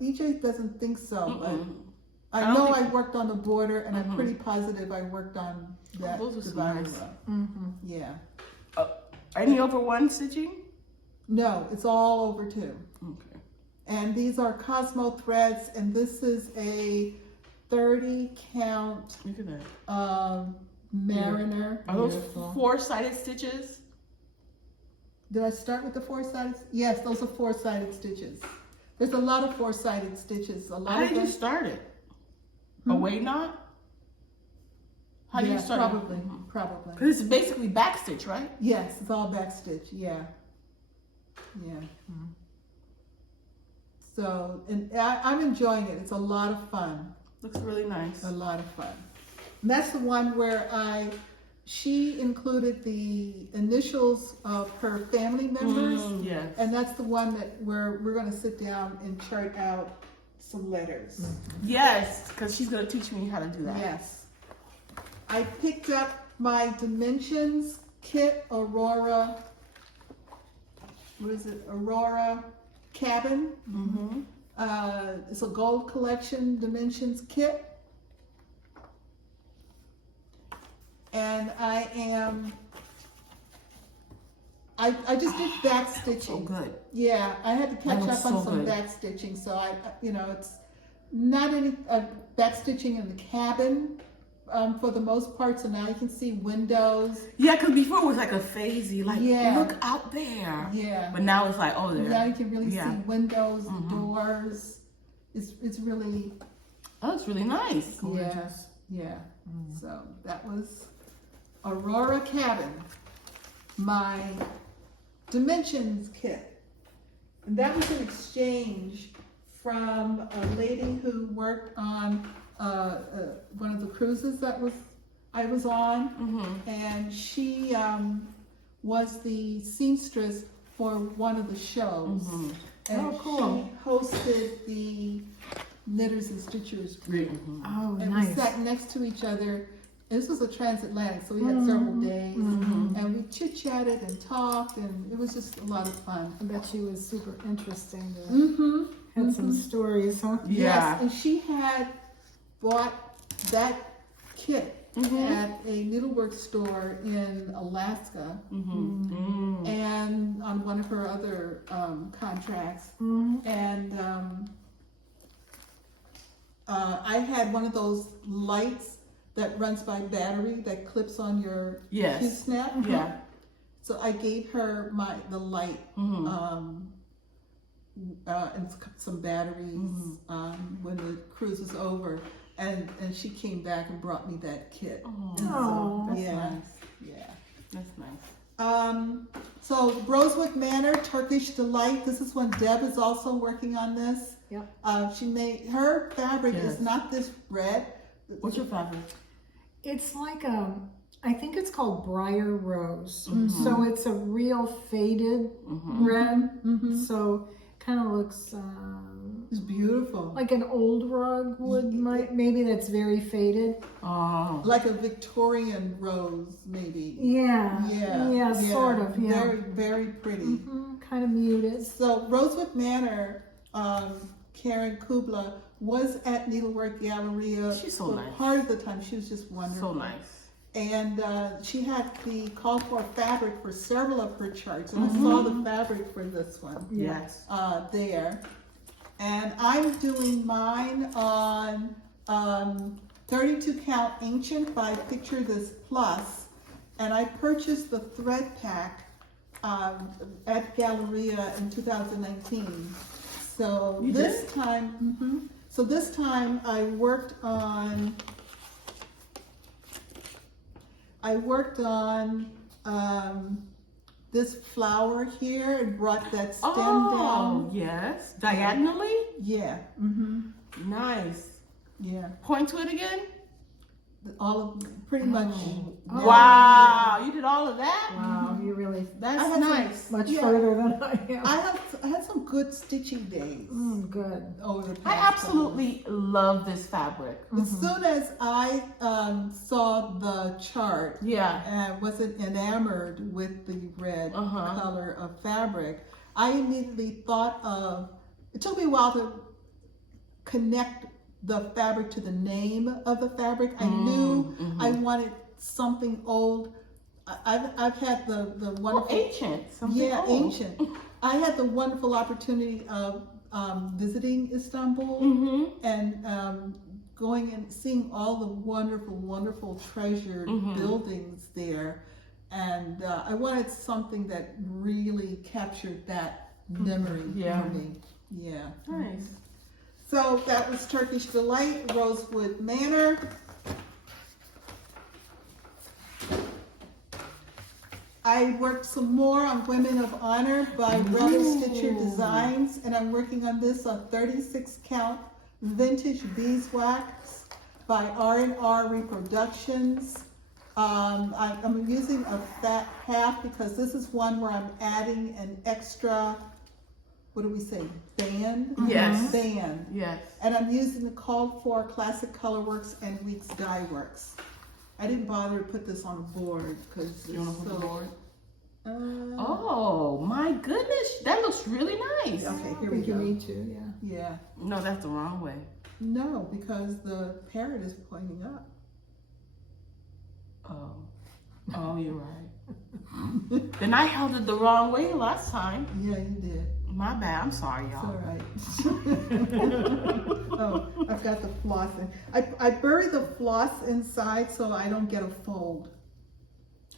EJ doesn't think so, but I don't know think- I worked on the border, and I'm pretty positive I worked on that those are so divider nice. row. Yeah. Any over one stitching? No, it's all over 2. Okay. And these are Cosmo threads, and this is a 30 count Look at that. Mariner. Are those Beautiful. 4-sided stitches? Did I start with the 4-sided? Yes, those are 4-sided stitches. There's a lot of 4-sided stitches. A lot How of did you them. start it? A way knot? How do you Yeah, start probably, it? probably. Because it's basically back stitch, right? Yes, it's all back stitch. Yeah, yeah. So, and I'm enjoying it. It's a lot of fun. Looks really nice. A lot of fun. And that's the one where she included the initials of her family members. Yeah. And that's the one where we're going to sit down and chart out some letters. Yes, because she's going to teach me how to do that. Yes. I picked up my Dimensions kit, Aurora. What is it? Aurora Cabin. It's a gold collection Dimensions kit. And I just did back stitching. So good. Yeah, I had to catch That was up on so some good. back stitching, so it's not any back stitching in the cabin for the most part. So now you can see windows. Yeah, because before it was like a phasey, like, Yeah. look out there. Yeah, But now it's like, oh, there. now you can really Yeah. see windows, doors. It's really Oh, it's really nice. yeah. So that was Aurora Cabin, my Dimensions kit. And that was an exchange from a lady who worked on one of the cruises I was on, and she was the seamstress for one of the shows. And Oh, cool. she hosted the Knitters and Stitchers group. Oh, And nice. we sat next to each other. This was a transatlantic, so we had several days, and we chit-chatted and talked, and it was just a lot of fun. I bet she was super interesting. Mm-hmm. Had some stories, huh? Yeah. Yes, and she had bought that kit at a Needleworks store in Alaska, and on one of her other contracts, and I had one of those lights that runs by battery that clips on your Yes. cue snap. Yeah. So I gave her the light and some batteries when the cruise was over, and she came back and brought me that kit. And so, Oh, that's yeah, nice. yeah. That's nice. So Rosewood Manor, Turkish Delight. This is when Deb is also working on this. Yep. She made her fabric Yes. is not this red. What's your favorite? It's like I think it's called Briar Rose. So it's a real faded red. So kind of looks It's beautiful. like an old rug would, maybe that's very faded. Oh. Like a Victorian rose, maybe. Yeah. Yeah. Sort of. Yeah. Very, very pretty. Kind of muted. So Rosewood Manor, Karen Kubla was at Needlework Galleria. She's so for nice. part of the time. She was just wonderful. So nice. And she had the call for fabric for several of her charts, and I saw the fabric for this one Yes. there. And I'm doing mine on 32 count ancient by Picture This Plus, and I purchased the thread pack at Galleria in 2019. So You this time, this time I worked on this flower here and brought that stem down. Yes. Diagonally? Yeah. Nice. Yeah. Point to it again. all of pretty much. Wow, you did all of that? Wow, you really That's nice. much Yeah. further than I am. I had some good stitching days Good. over the past. I absolutely love this fabric. As soon as I saw the chart, Yeah. and wasn't enamored with the red Uh-huh. color of fabric, I immediately thought of. It took me a while to connect the fabric to the name of the fabric. I knew I wanted something old. I've had the wonderful Ancient. Something old. ancient. I had the wonderful opportunity of visiting Istanbul and going and seeing all the wonderful treasured buildings there, and I wanted something that really captured that memory for me. Yeah. Nice. So that was Turkish Delight, Rosewood Manor. I worked some more on Women of Honor by Brother Stitcher Designs, and I'm working on this on 36 count vintage beeswax by R&R Reproductions. I'm using a fat half because this is one where I'm adding an extra, what do we say, band? Yes. Band. Yes. And I'm using the called for Classic Colorworks and Weeks Dye Works. I didn't bother to put this on the board because it's You want to put the board? Oh. Oh my goodness, that looks really nice. Okay, here I we think you go. need to, yeah. Yeah. No, that's the wrong way. No, because the parrot is pointing up. Oh, you're right. Then I held it the wrong way last time. Yeah, you did. My bad. I'm sorry, It's y'all. all right. Oh, I've got the floss in. I bury the floss inside so I don't get a fold.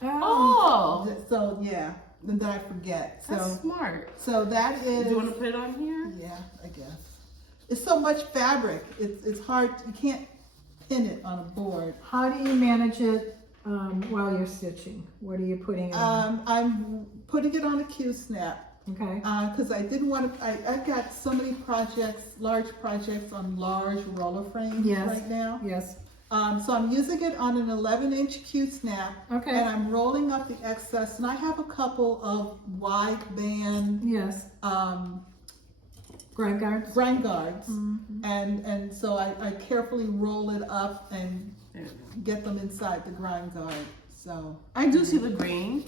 Oh, So yeah, and then I forget. that's smart. So that Do is. you want to put it on here? Yeah, I guess. It's so much fabric. It's hard. You can't pin it on a board. How do you manage it while you're stitching? What are you putting on? I'm putting it on a Q-snap. Okay. Because I didn't want to, I've got so many projects, large projects on large roller frames Yes. right now. Yes. So I'm using it on an 11-inch Q-snap. Okay. And I'm rolling up the excess. And I have a couple of wide band Yes. Grind guards. grind guards. And so I carefully roll it up and get them inside the grind guard. So I do see the green.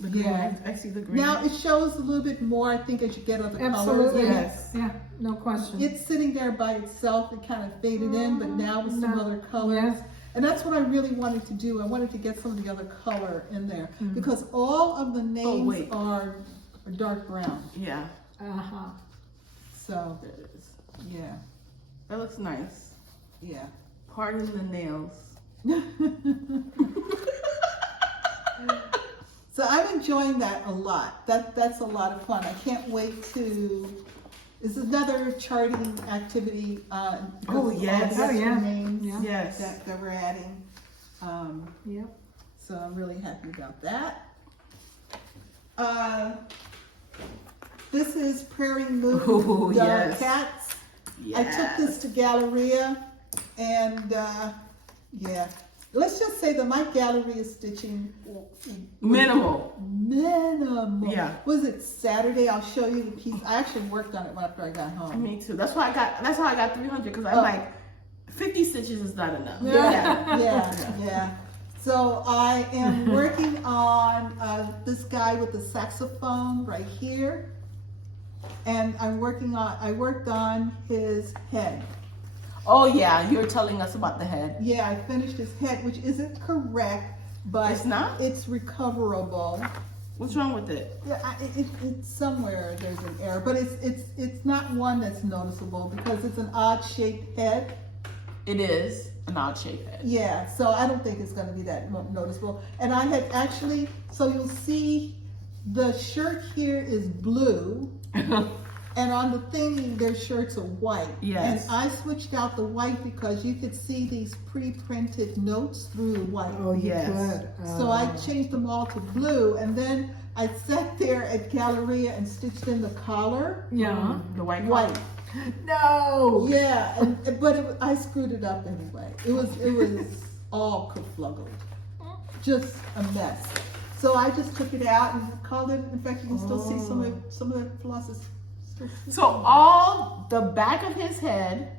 The green. Yeah. I see the green. now it shows a little bit more, I think, as you get other colors Absolutely. in it. Yes. Yeah. No question. It's sitting there by itself. It kind of faded in, but now with some No. other colors. Yes. And that's what I really wanted to do. I wanted to get some of the other color in there because all of the names wait. are dark brown. Yeah. Uh-huh. So, There it is. yeah, That looks nice. yeah. Pardon the nails. So I'm enjoying that a lot. That's a lot of fun. I can't wait to. This is another charting activity. Oh, all the yes. extra Oh, yeah. names Yeah. Yes. that we're adding. Yep. So I'm really happy about that. This is Prairie Moon Ooh, yes. Cats. Yes. I took this to Galleria, and yeah, let's just say that my Galleria stitching Minimal. minimal. Yeah. Was it Saturday? I'll show you the piece. I actually worked on it after I got home. Me too. That's why I got 300 because I'm Oh. like 50 stitches is not enough. Yeah. So I am working on this guy with the saxophone right here, and I worked on his head. Oh yeah, you're telling us about the head. Yeah, I finished his head, which isn't correct, but It's not? It's recoverable. What's wrong with it? Yeah, it's somewhere there's an error, but it's not one that's noticeable because it's an odd shaped head. It is an odd shaped head. Yeah, so I don't think it's going to be that noticeable. And I had actually, so you'll see the shirt here is blue, and on the thingy their shirts are white. Yes. And I switched out the white because you could see these pre-printed notes through the white. Oh, you Yes. could. So I changed them all to blue, and then I sat there at Galleria and stitched in the collar. Yeah. The white. White. No. Yeah, but I screwed it up anyway. It was all kerfluggled. Just a mess. So I just took it out and called it. In fact, you can still see some of the flosses. So all the back of his head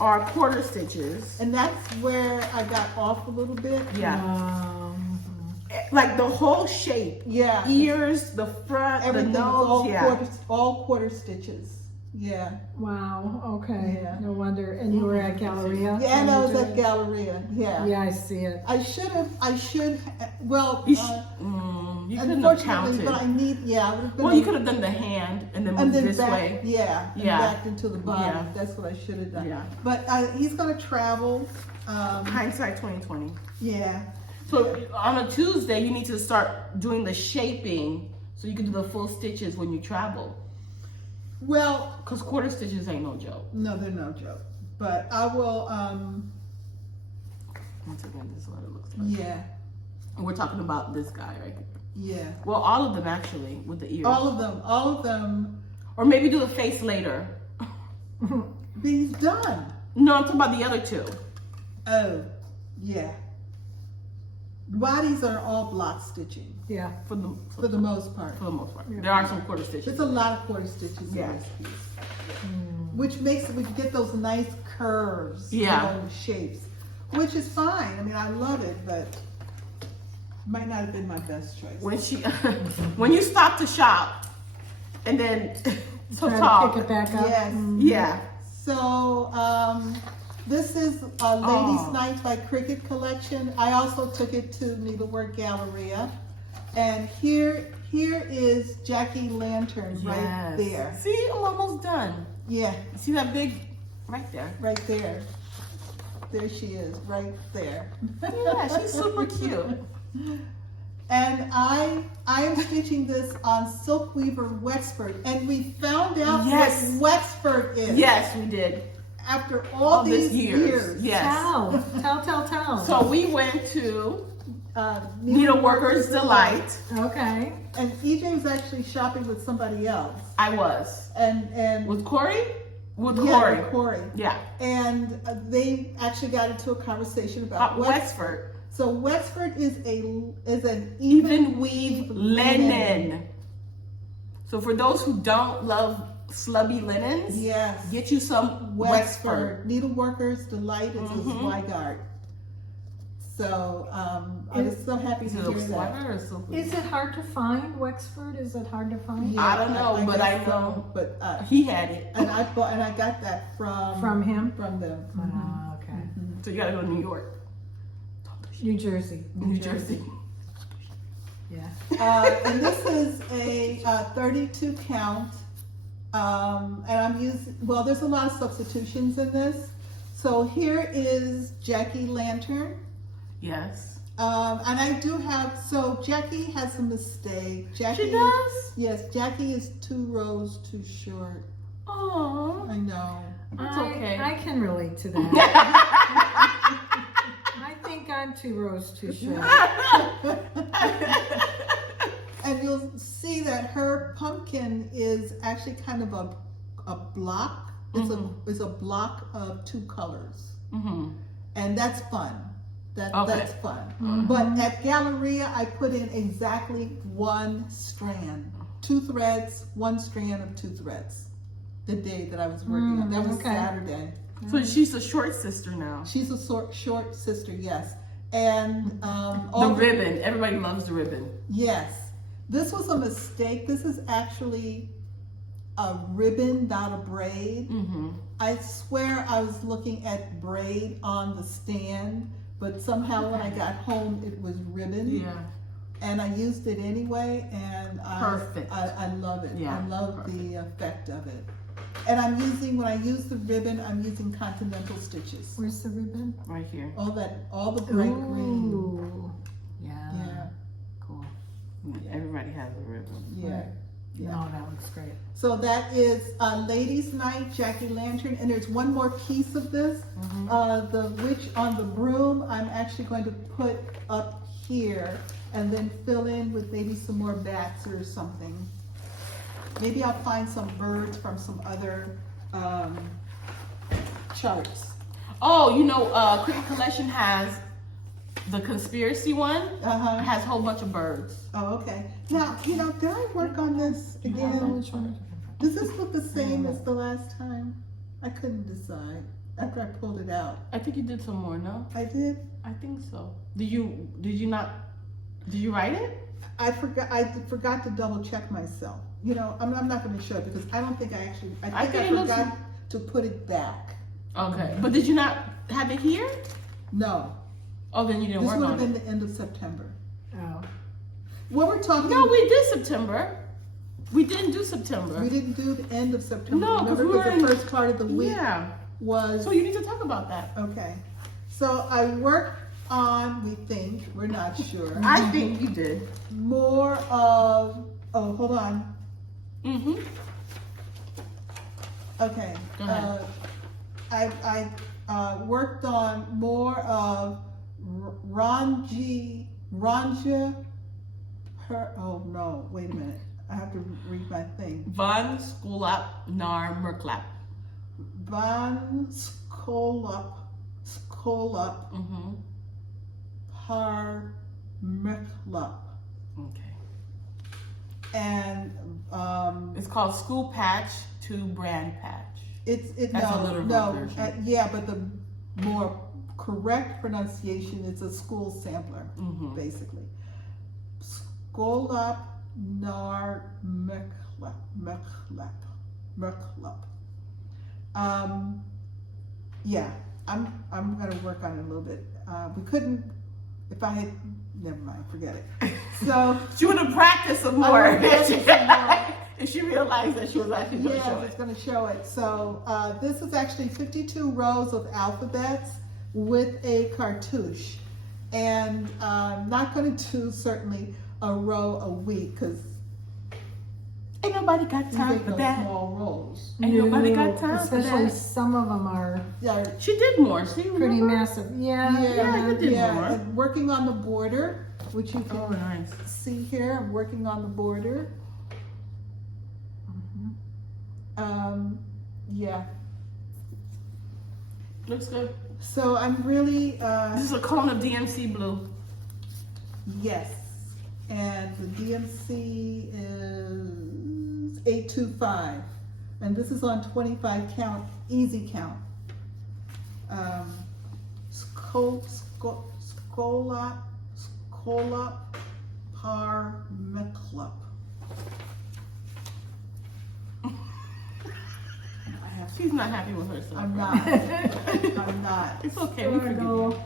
are quarter stitches. And that's where I got off a little bit. Yeah. Like the whole shape. Yeah. Ears, the front, Everything's the nose. all quarter stitches. Yeah. Wow. Okay. Yeah. No wonder. And you were at Galleria. Yeah, and I was when at you did it? Galleria. Yeah. Yeah, I see it. I should. Well, You couldn't have counted. but I need. Yeah. I would've been Well, you could have done the hand and then moved this back, way. Yeah. And Yeah. back into the body. Yeah. That's what I should have done. Yeah. But he's gonna travel. Hindsight 2020. Yeah. So on a Tuesday, you need to start doing the shaping so you can do the full stitches when you travel. Well, Because quarter stitches ain't no joke. no, they're no joke. But I will. Once again, this is what it looks like. Yeah. And we're talking about this guy, right? Yeah. Well, all of them actually, with the ears. All of them. Or maybe do the face later. But he's done. No, I'm talking about the other two. Oh, yeah. Bodies are all block stitching Yeah. For the most part. For the most part. Yeah. There are some quarter stitches. There's a lot of quarter stitches Yeah. in this piece. Which makes it, we get those nice curves, Yeah. shapes, which is fine. I mean, I love it, but might not have been my best choice. When you stop to shop and then to Try to talk. pick it back up. Yes. Yeah. So, this is Ladies' Night by Cricket Collection. I also took it to Needlework Galleria. And here is Jackie Lantern right there. See, I'm almost done. Yeah, You see that big right there? right there. There she is, right there. Yeah, she's super cute. And I am stitching this on Silk Weaver Wexford. And we found out Yes. what Wexford is. Yes, we did. After all this these years. Yes. Tell. So we went to Needleworkers Needleworkers Delight. Okay. And EJ was actually shopping with somebody else. I was. And With Corey? With yeah, Corey. with Corey. Yeah. And they actually got into a conversation about Wexford. So Wexford is an Even weave linen. So for those who don't love slubby linens, Yes. get you some Wexford. Needleworkers Delight is a Zweigart. So I was so happy Is to it hear a that. sweater or something? Is it hard to find Wexford? Is it hard to find? Yeah, I don't know, but I guess so. know. But He had it. and I got that from him? From them. Ah, okay. So you gotta go to New York. New Jersey. New Jersey. Yeah. And this is a 32 count. And I'm using, well, there's a lot of substitutions in this. So here is Jackie Lantern. Yes. And I do have, so Jackie has a mistake. Jackie, She does? Yes, Jackie is 2 rows too short. Oh. I know. That's okay. I can relate to that. I think I'm 2 rows too short. And you'll see that her pumpkin is actually kind of a block. It's a block of 2 colors. And that's fun. That's fun. But at Galleria, I put in exactly 1 strand. 2 threads, 1 strand of 2 threads. The day that I was working on. That was Saturday. So she's a short sister now. She's a short sister, yes. And The ribbon. Everybody loves the ribbon. Yes. This was a mistake. This is actually a ribbon, not a braid. I swear I was looking at braid on the stand, but somehow when I got home, it was ribbon. Yeah. And I used it anyway, and Perfect. I love it. Yeah, I love the effect of it. And when I use the ribbon, I'm using continental stitches. Where's the ribbon? Right here. All the bright green. Ooh. Yeah. Yeah. Cool. Everybody has a ribbon. Yeah. Yeah. No, that looks great. So that is Ladies' Night, Jackie Lantern, and there's one more piece of this. The Witch on the Broom, I'm actually going to put up here and then fill in with maybe some more bats or something. Maybe I'll find some birds from some other charts. Oh, Cricket Collection has the conspiracy one. It has a whole bunch of birds. Oh, okay. Now, did I work on this again? Does this look the same as the last time? I couldn't decide after I pulled it out. I think you did some more, no? I did. I think so. Did you write it? I forgot to double check myself. I'm not going to show it because I don't think I forgot to put it back. Okay. But did you not have it here? No. Oh, then you didn't This work would on have it. been the end of September. Oh. What we're talking No, we did September. We didn't do September. We didn't do the end of September. No, remember, because we were the first part of the week was. So you need to talk about that. Okay. So I worked on, we're not sure. I think you did. More of, hold on. Mm-hmm. Okay. Go ahead. I worked on more of Randje, oh no, wait a minute. I have to read my thing. Van Schole, Naar, Merklap. Van Schole, Mm-hmm. Par Merklap. Okay. And It's called School Patch to Brand Patch. That's a literal version. Yeah, but the more correct pronunciation is a school sampler, basically. Schole, Naar, Merklap. Yeah, I'm gonna work on it a little bit. We couldn't. If I had, never mind, forget it. So She would have practiced some more. I And she realized that she was actually going to show it's it. going to show it. So this is actually 52 rows of alphabets with a cartouche, and I'm not going to do certainly a row a week because Ain't nobody got time make for those that. small rows. Ain't nobody got time for Especially that. some of them are Yeah, She did more. See, pretty remember? massive. Yeah. you did more. And working on the border, which you can Oh, nice. see here. I'm working on the border. Yeah. Looks good. So I'm really This is a cone of DMC blue. yes, and the DMC is 825, and this is on 25 count, easy count. Schola par Merklap. She's not happy with herself. I'm right? not. I'm not. It's okay. We forgive you.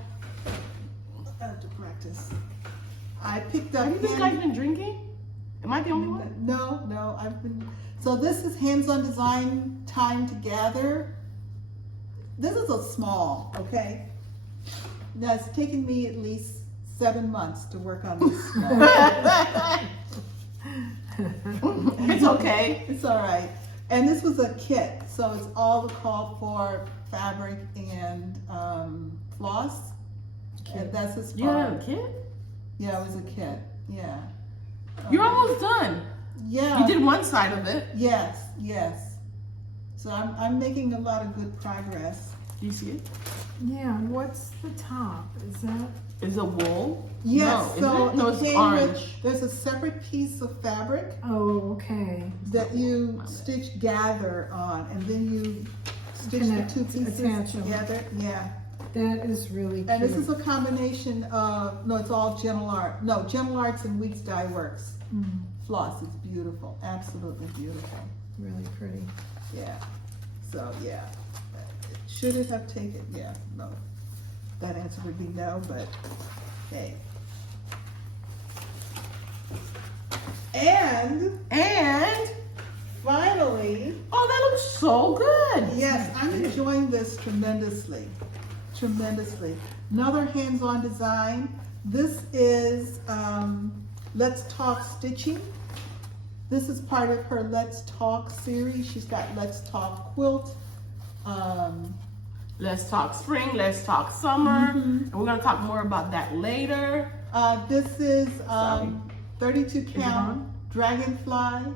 I have to practice. I picked up. Have you guys been drinking? Am I the only one? No, I've been. So this is hands-on design time to gather. This is a small, okay? Now it's taken me at least 7 months to work on this small. It's okay. It's all right. And this was a kit, so it's all the call for fabric and floss. And that's his You have part. a kid? Yeah, it was a kit. Yeah. You're almost done. Yeah. You did one side of it. Yes. So I'm making a lot of good progress. Do you see it? Yeah, what's the top? Is that? Is it wool? Yes. No, So is it? No, it it's came orange. with- there's a separate piece of fabric Oh, okay. that you stitch gather on, and then you stitch Connect, the two pieces attach them. together. Yeah. That is really cute. And this is a combination of, no, it's all Gentle Art. No, Gentle Arts and Weeks Dye Works. Floss is beautiful, absolutely beautiful. Really pretty. Yeah. So yeah, should it have taken? Yeah, no. That answer would be no, but hey. And finally, Oh, that looks so good. yes, I'm enjoying this tremendously. Another hands-on design. This is Let's Talk Stitching. This is part of her Let's Talk series. She's got Let's Talk Quilt. Let's talk spring. Let's talk summer. And we're gonna talk more about that later. This is Sorry. 32 it count on? Dragonfly,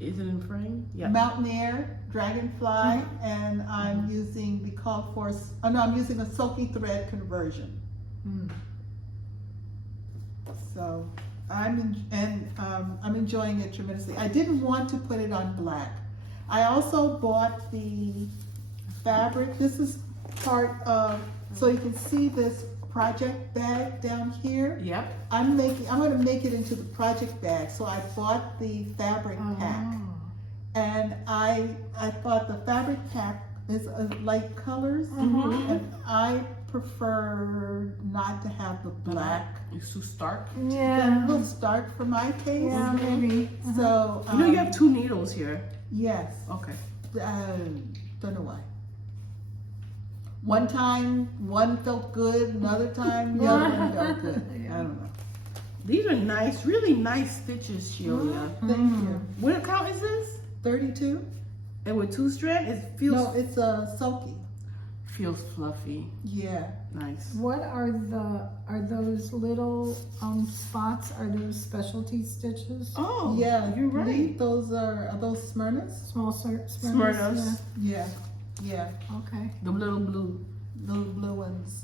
Is it in frame? Yeah. Mountaineer Dragonfly, and I'm using the called for, oh no, I'm using a silky thread conversion. So I'm enjoying it tremendously. I didn't want to put it on black. I also bought the fabric. This is part of, so you can see this project bag down here. Yep. I'm going to make it into the project bag. So I bought the fabric pack, and I thought the fabric pack is light colors, and I prefer not to have the black. It's too stark. Yeah. A little stark for my taste. Yeah, maybe. So You know you have 2 needles here. yes. Okay. Don't know why. One time, one felt good. Another time, the other one felt good. I don't know. These are nice, really nice stitches, Shelia. Thank you. What count is this? 32? And with 2 strand, it feels No, it's silky. feels fluffy. Yeah. Nice. What are those little spots? Are those specialty stitches? Oh, Yeah, you're right. Those are those Smyrnas? Small Smyrnas. Yeah. Yeah. Yeah. Okay. The little blue. Little blue ones.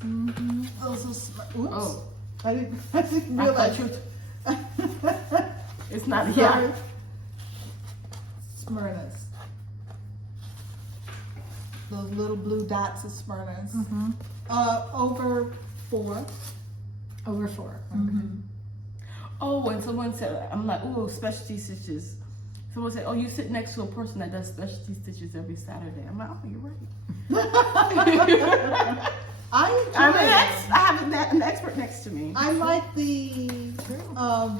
Those are Oops. Oh, I didn't I realize. thought it's not Sorry. yeah. Smyrnas. Those little blue dots of Smyrnas. Over 4. Over 4. Oh, when someone said, I'm like, ooh, specialty stitches. Someone said, oh, you sit next to a person that does specialty stitches every Saturday. I'm like, oh, you're right. I have an expert next to me. I like the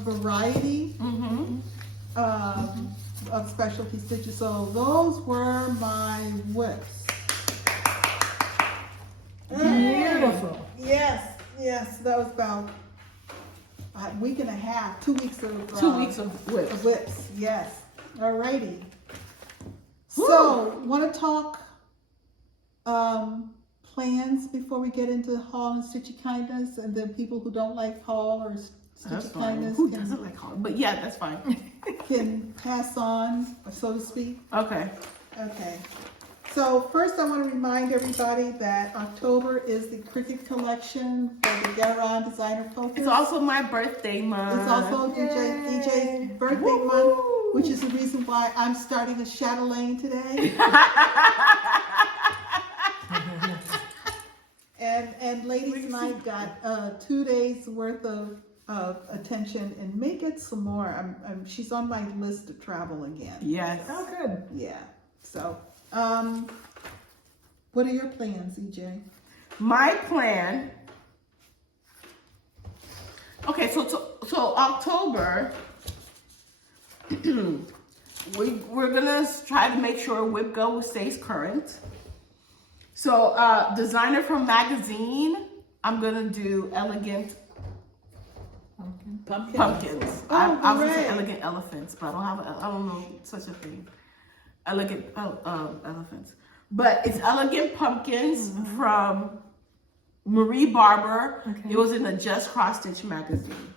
variety of specialty stitches. So those were my whips. Beautiful. Yes, that was about a week and a half, 2 weeks of 2 weeks of whips. whips. Yes. Alrighty. So, want to talk plans before we get into haul and stitchy kindness, and then people who don't like haul or That's stitchy fine. kindness Who doesn't like haul? But yeah, that's fine. can pass on, so to speak. Okay. Okay. So first I want to remind everybody that October is the Cricut collection for the Jardin Designer Focus. It's also my birthday month. It's also DJ's birthday month, which is the reason why I'm starting a Chatelaine today. and ladies and I got 2 days worth of attention, and may get some more. She's on my list to travel again. Yes. Oh, good. Yeah. So, what are your plans, EJ? My plan. Okay, so October, we're gonna try to make sure WhipGo stays current. So designer from magazine, I'm gonna do elegant pumpkins. Oh, I was gonna say hooray. elegant elephants, but I don't know such a thing. Elegant elephants, but it's elegant pumpkins from Marie Barber. Okay. It was in the Just Cross Stitch magazine.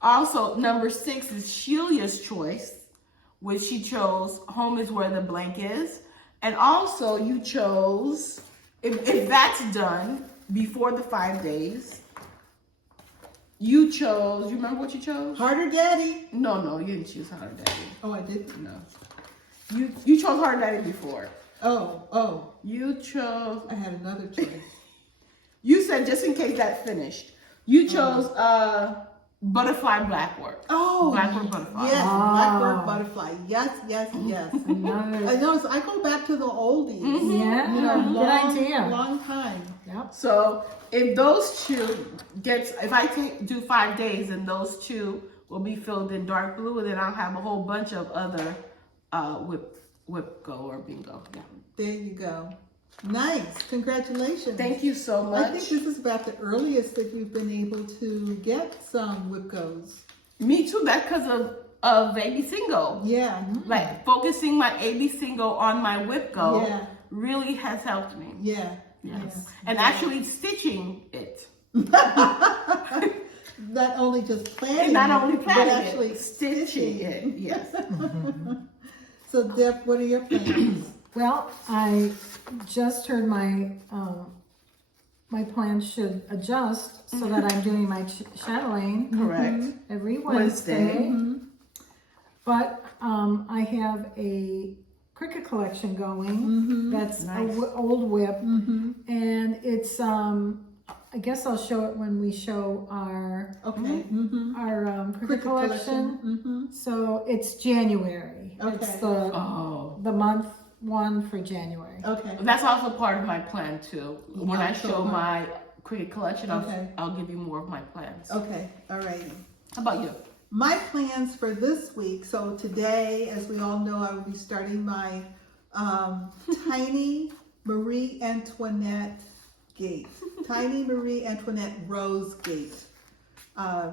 Also, number 6 is Shelia's choice, which she chose Home is Where the Blank Is. And also you chose, if that's done before the 5 days, you chose, you remember what you chose? Harder Daddy. No, you didn't choose Harder Daddy. Oh, I didn't. No. You chose Harder Daddy before. Oh, You chose, I had another choice. you said just in case that finished, you chose Butterfly Blackwork. Oh, Blackwork Butterfly. Yes, Oh. Blackbird Butterfly. Yes. I noticed. I go back to the oldies. Yeah, You know, good idea. long time. Yep. So if those 2 if I do 5 days and those 2 will be filled in dark blue, and then I'll have a whole bunch of other whip go or bingo. Yeah. There you go. Nice. Congratulations. Thank you so much. I think this is about the earliest that you've been able to get some WhipGos. Me too. That's because of AB Single. Yeah. Like focusing my AB Single on my whip go Yeah. really has helped me. Yeah. Yes. And actually stitching it. Not only just planning, And not only but planning actually it, stitching it. Yes. So, Deb, what are your plans? Well, I just heard my plans should adjust so that I'm doing my Chatelaine Correct. every Wednesday. Wednesday. But I have a cricket collection going. That's Nice. a old whip, and it's I guess I'll show it when we show our Okay. our cricket collection. So it's January. It's Okay. the month one for January. Okay. That's also part of my plan too. When I show October. my cricket collection, Okay. I'll give you more of my plans. Okay. All righty. How about you? My plans for this week. So today, as we all know, I will be starting my tiny Marie Antoinette gate. Tiny Marie Antoinette Rose gate,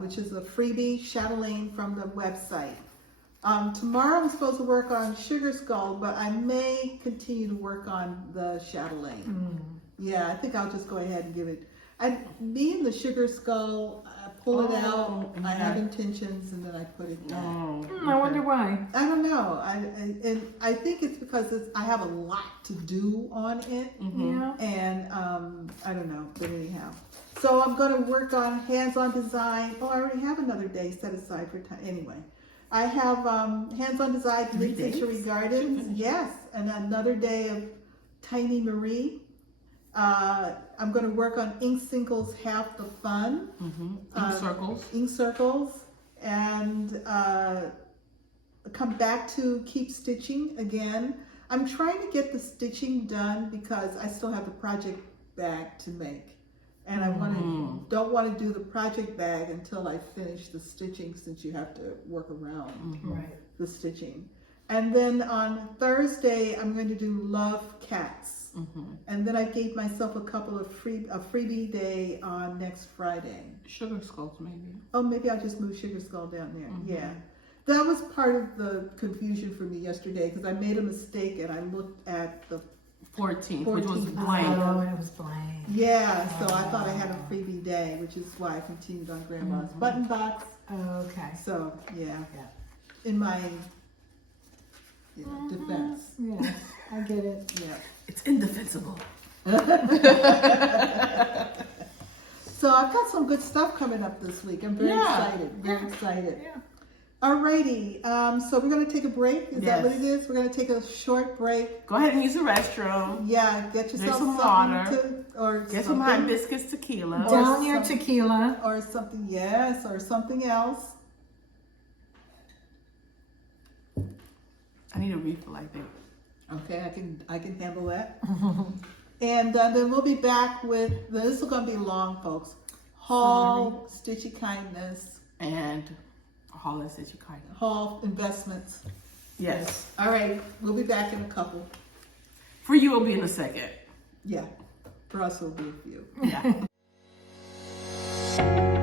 which is a freebie Chatelaine from the website. Tomorrow I'm supposed to work on Sugar Skull, but I may continue to work on the Chatelaine. Yeah, I think I'll just go ahead and give it. Being the Sugar Skull, I pull it out. I have intentions, and then I put it down. I wonder why. I don't know. I think it's because I have a lot to do on it, Yeah. and I don't know. But anyhow, so I'm going to work on hands-on design. Oh, I already have another day set aside for time. Anyway, I have hands-on design for mid-century gardens. Yes, and another day of Tiny Marie. I'm going to work on ink singles, half the fun. Ink circles, and come back to keep stitching again. I'm trying to get the stitching done because I still have the project bag to make, and I don't want to do the project bag until I finish the stitching, since you have to work around the stitching. And then on Thursday, I'm going to do Love Cats. And then I gave myself a couple of freebie day on next Friday. Sugar Skulls, maybe. Oh, maybe I'll just move Sugar Skull down there. Yeah. That was part of the confusion for me yesterday, because I made a mistake and I looked at the 14th, which was 14th. blank. Oh, it was blank. Yeah, so I thought I had a freebie day, which is why I continued on Grandma's button box. Okay. So, yeah. In my defense. Yes, I get it. Yeah. It's indefensible. So I've got some good stuff coming up this week. I'm very excited. Very excited. Yeah. Alrighty. So we're going to take a break. Is that what Yes. it is? We're going to take a short break. Go ahead and use the restroom. Yeah, get yourself some something or Get some hibiscus tequila. Down your tequila. or something. Yes, or something else. I need a refill, I think. Okay, I can handle that. And then we'll be back with this is going to be long, folks. Haul, Stitchy Kindness, And Holland says you kind of. Haul Investments. Yes. All right, we'll be back in a couple. For you, it'll be in a second. Yeah, for us it'll be a few. Yeah.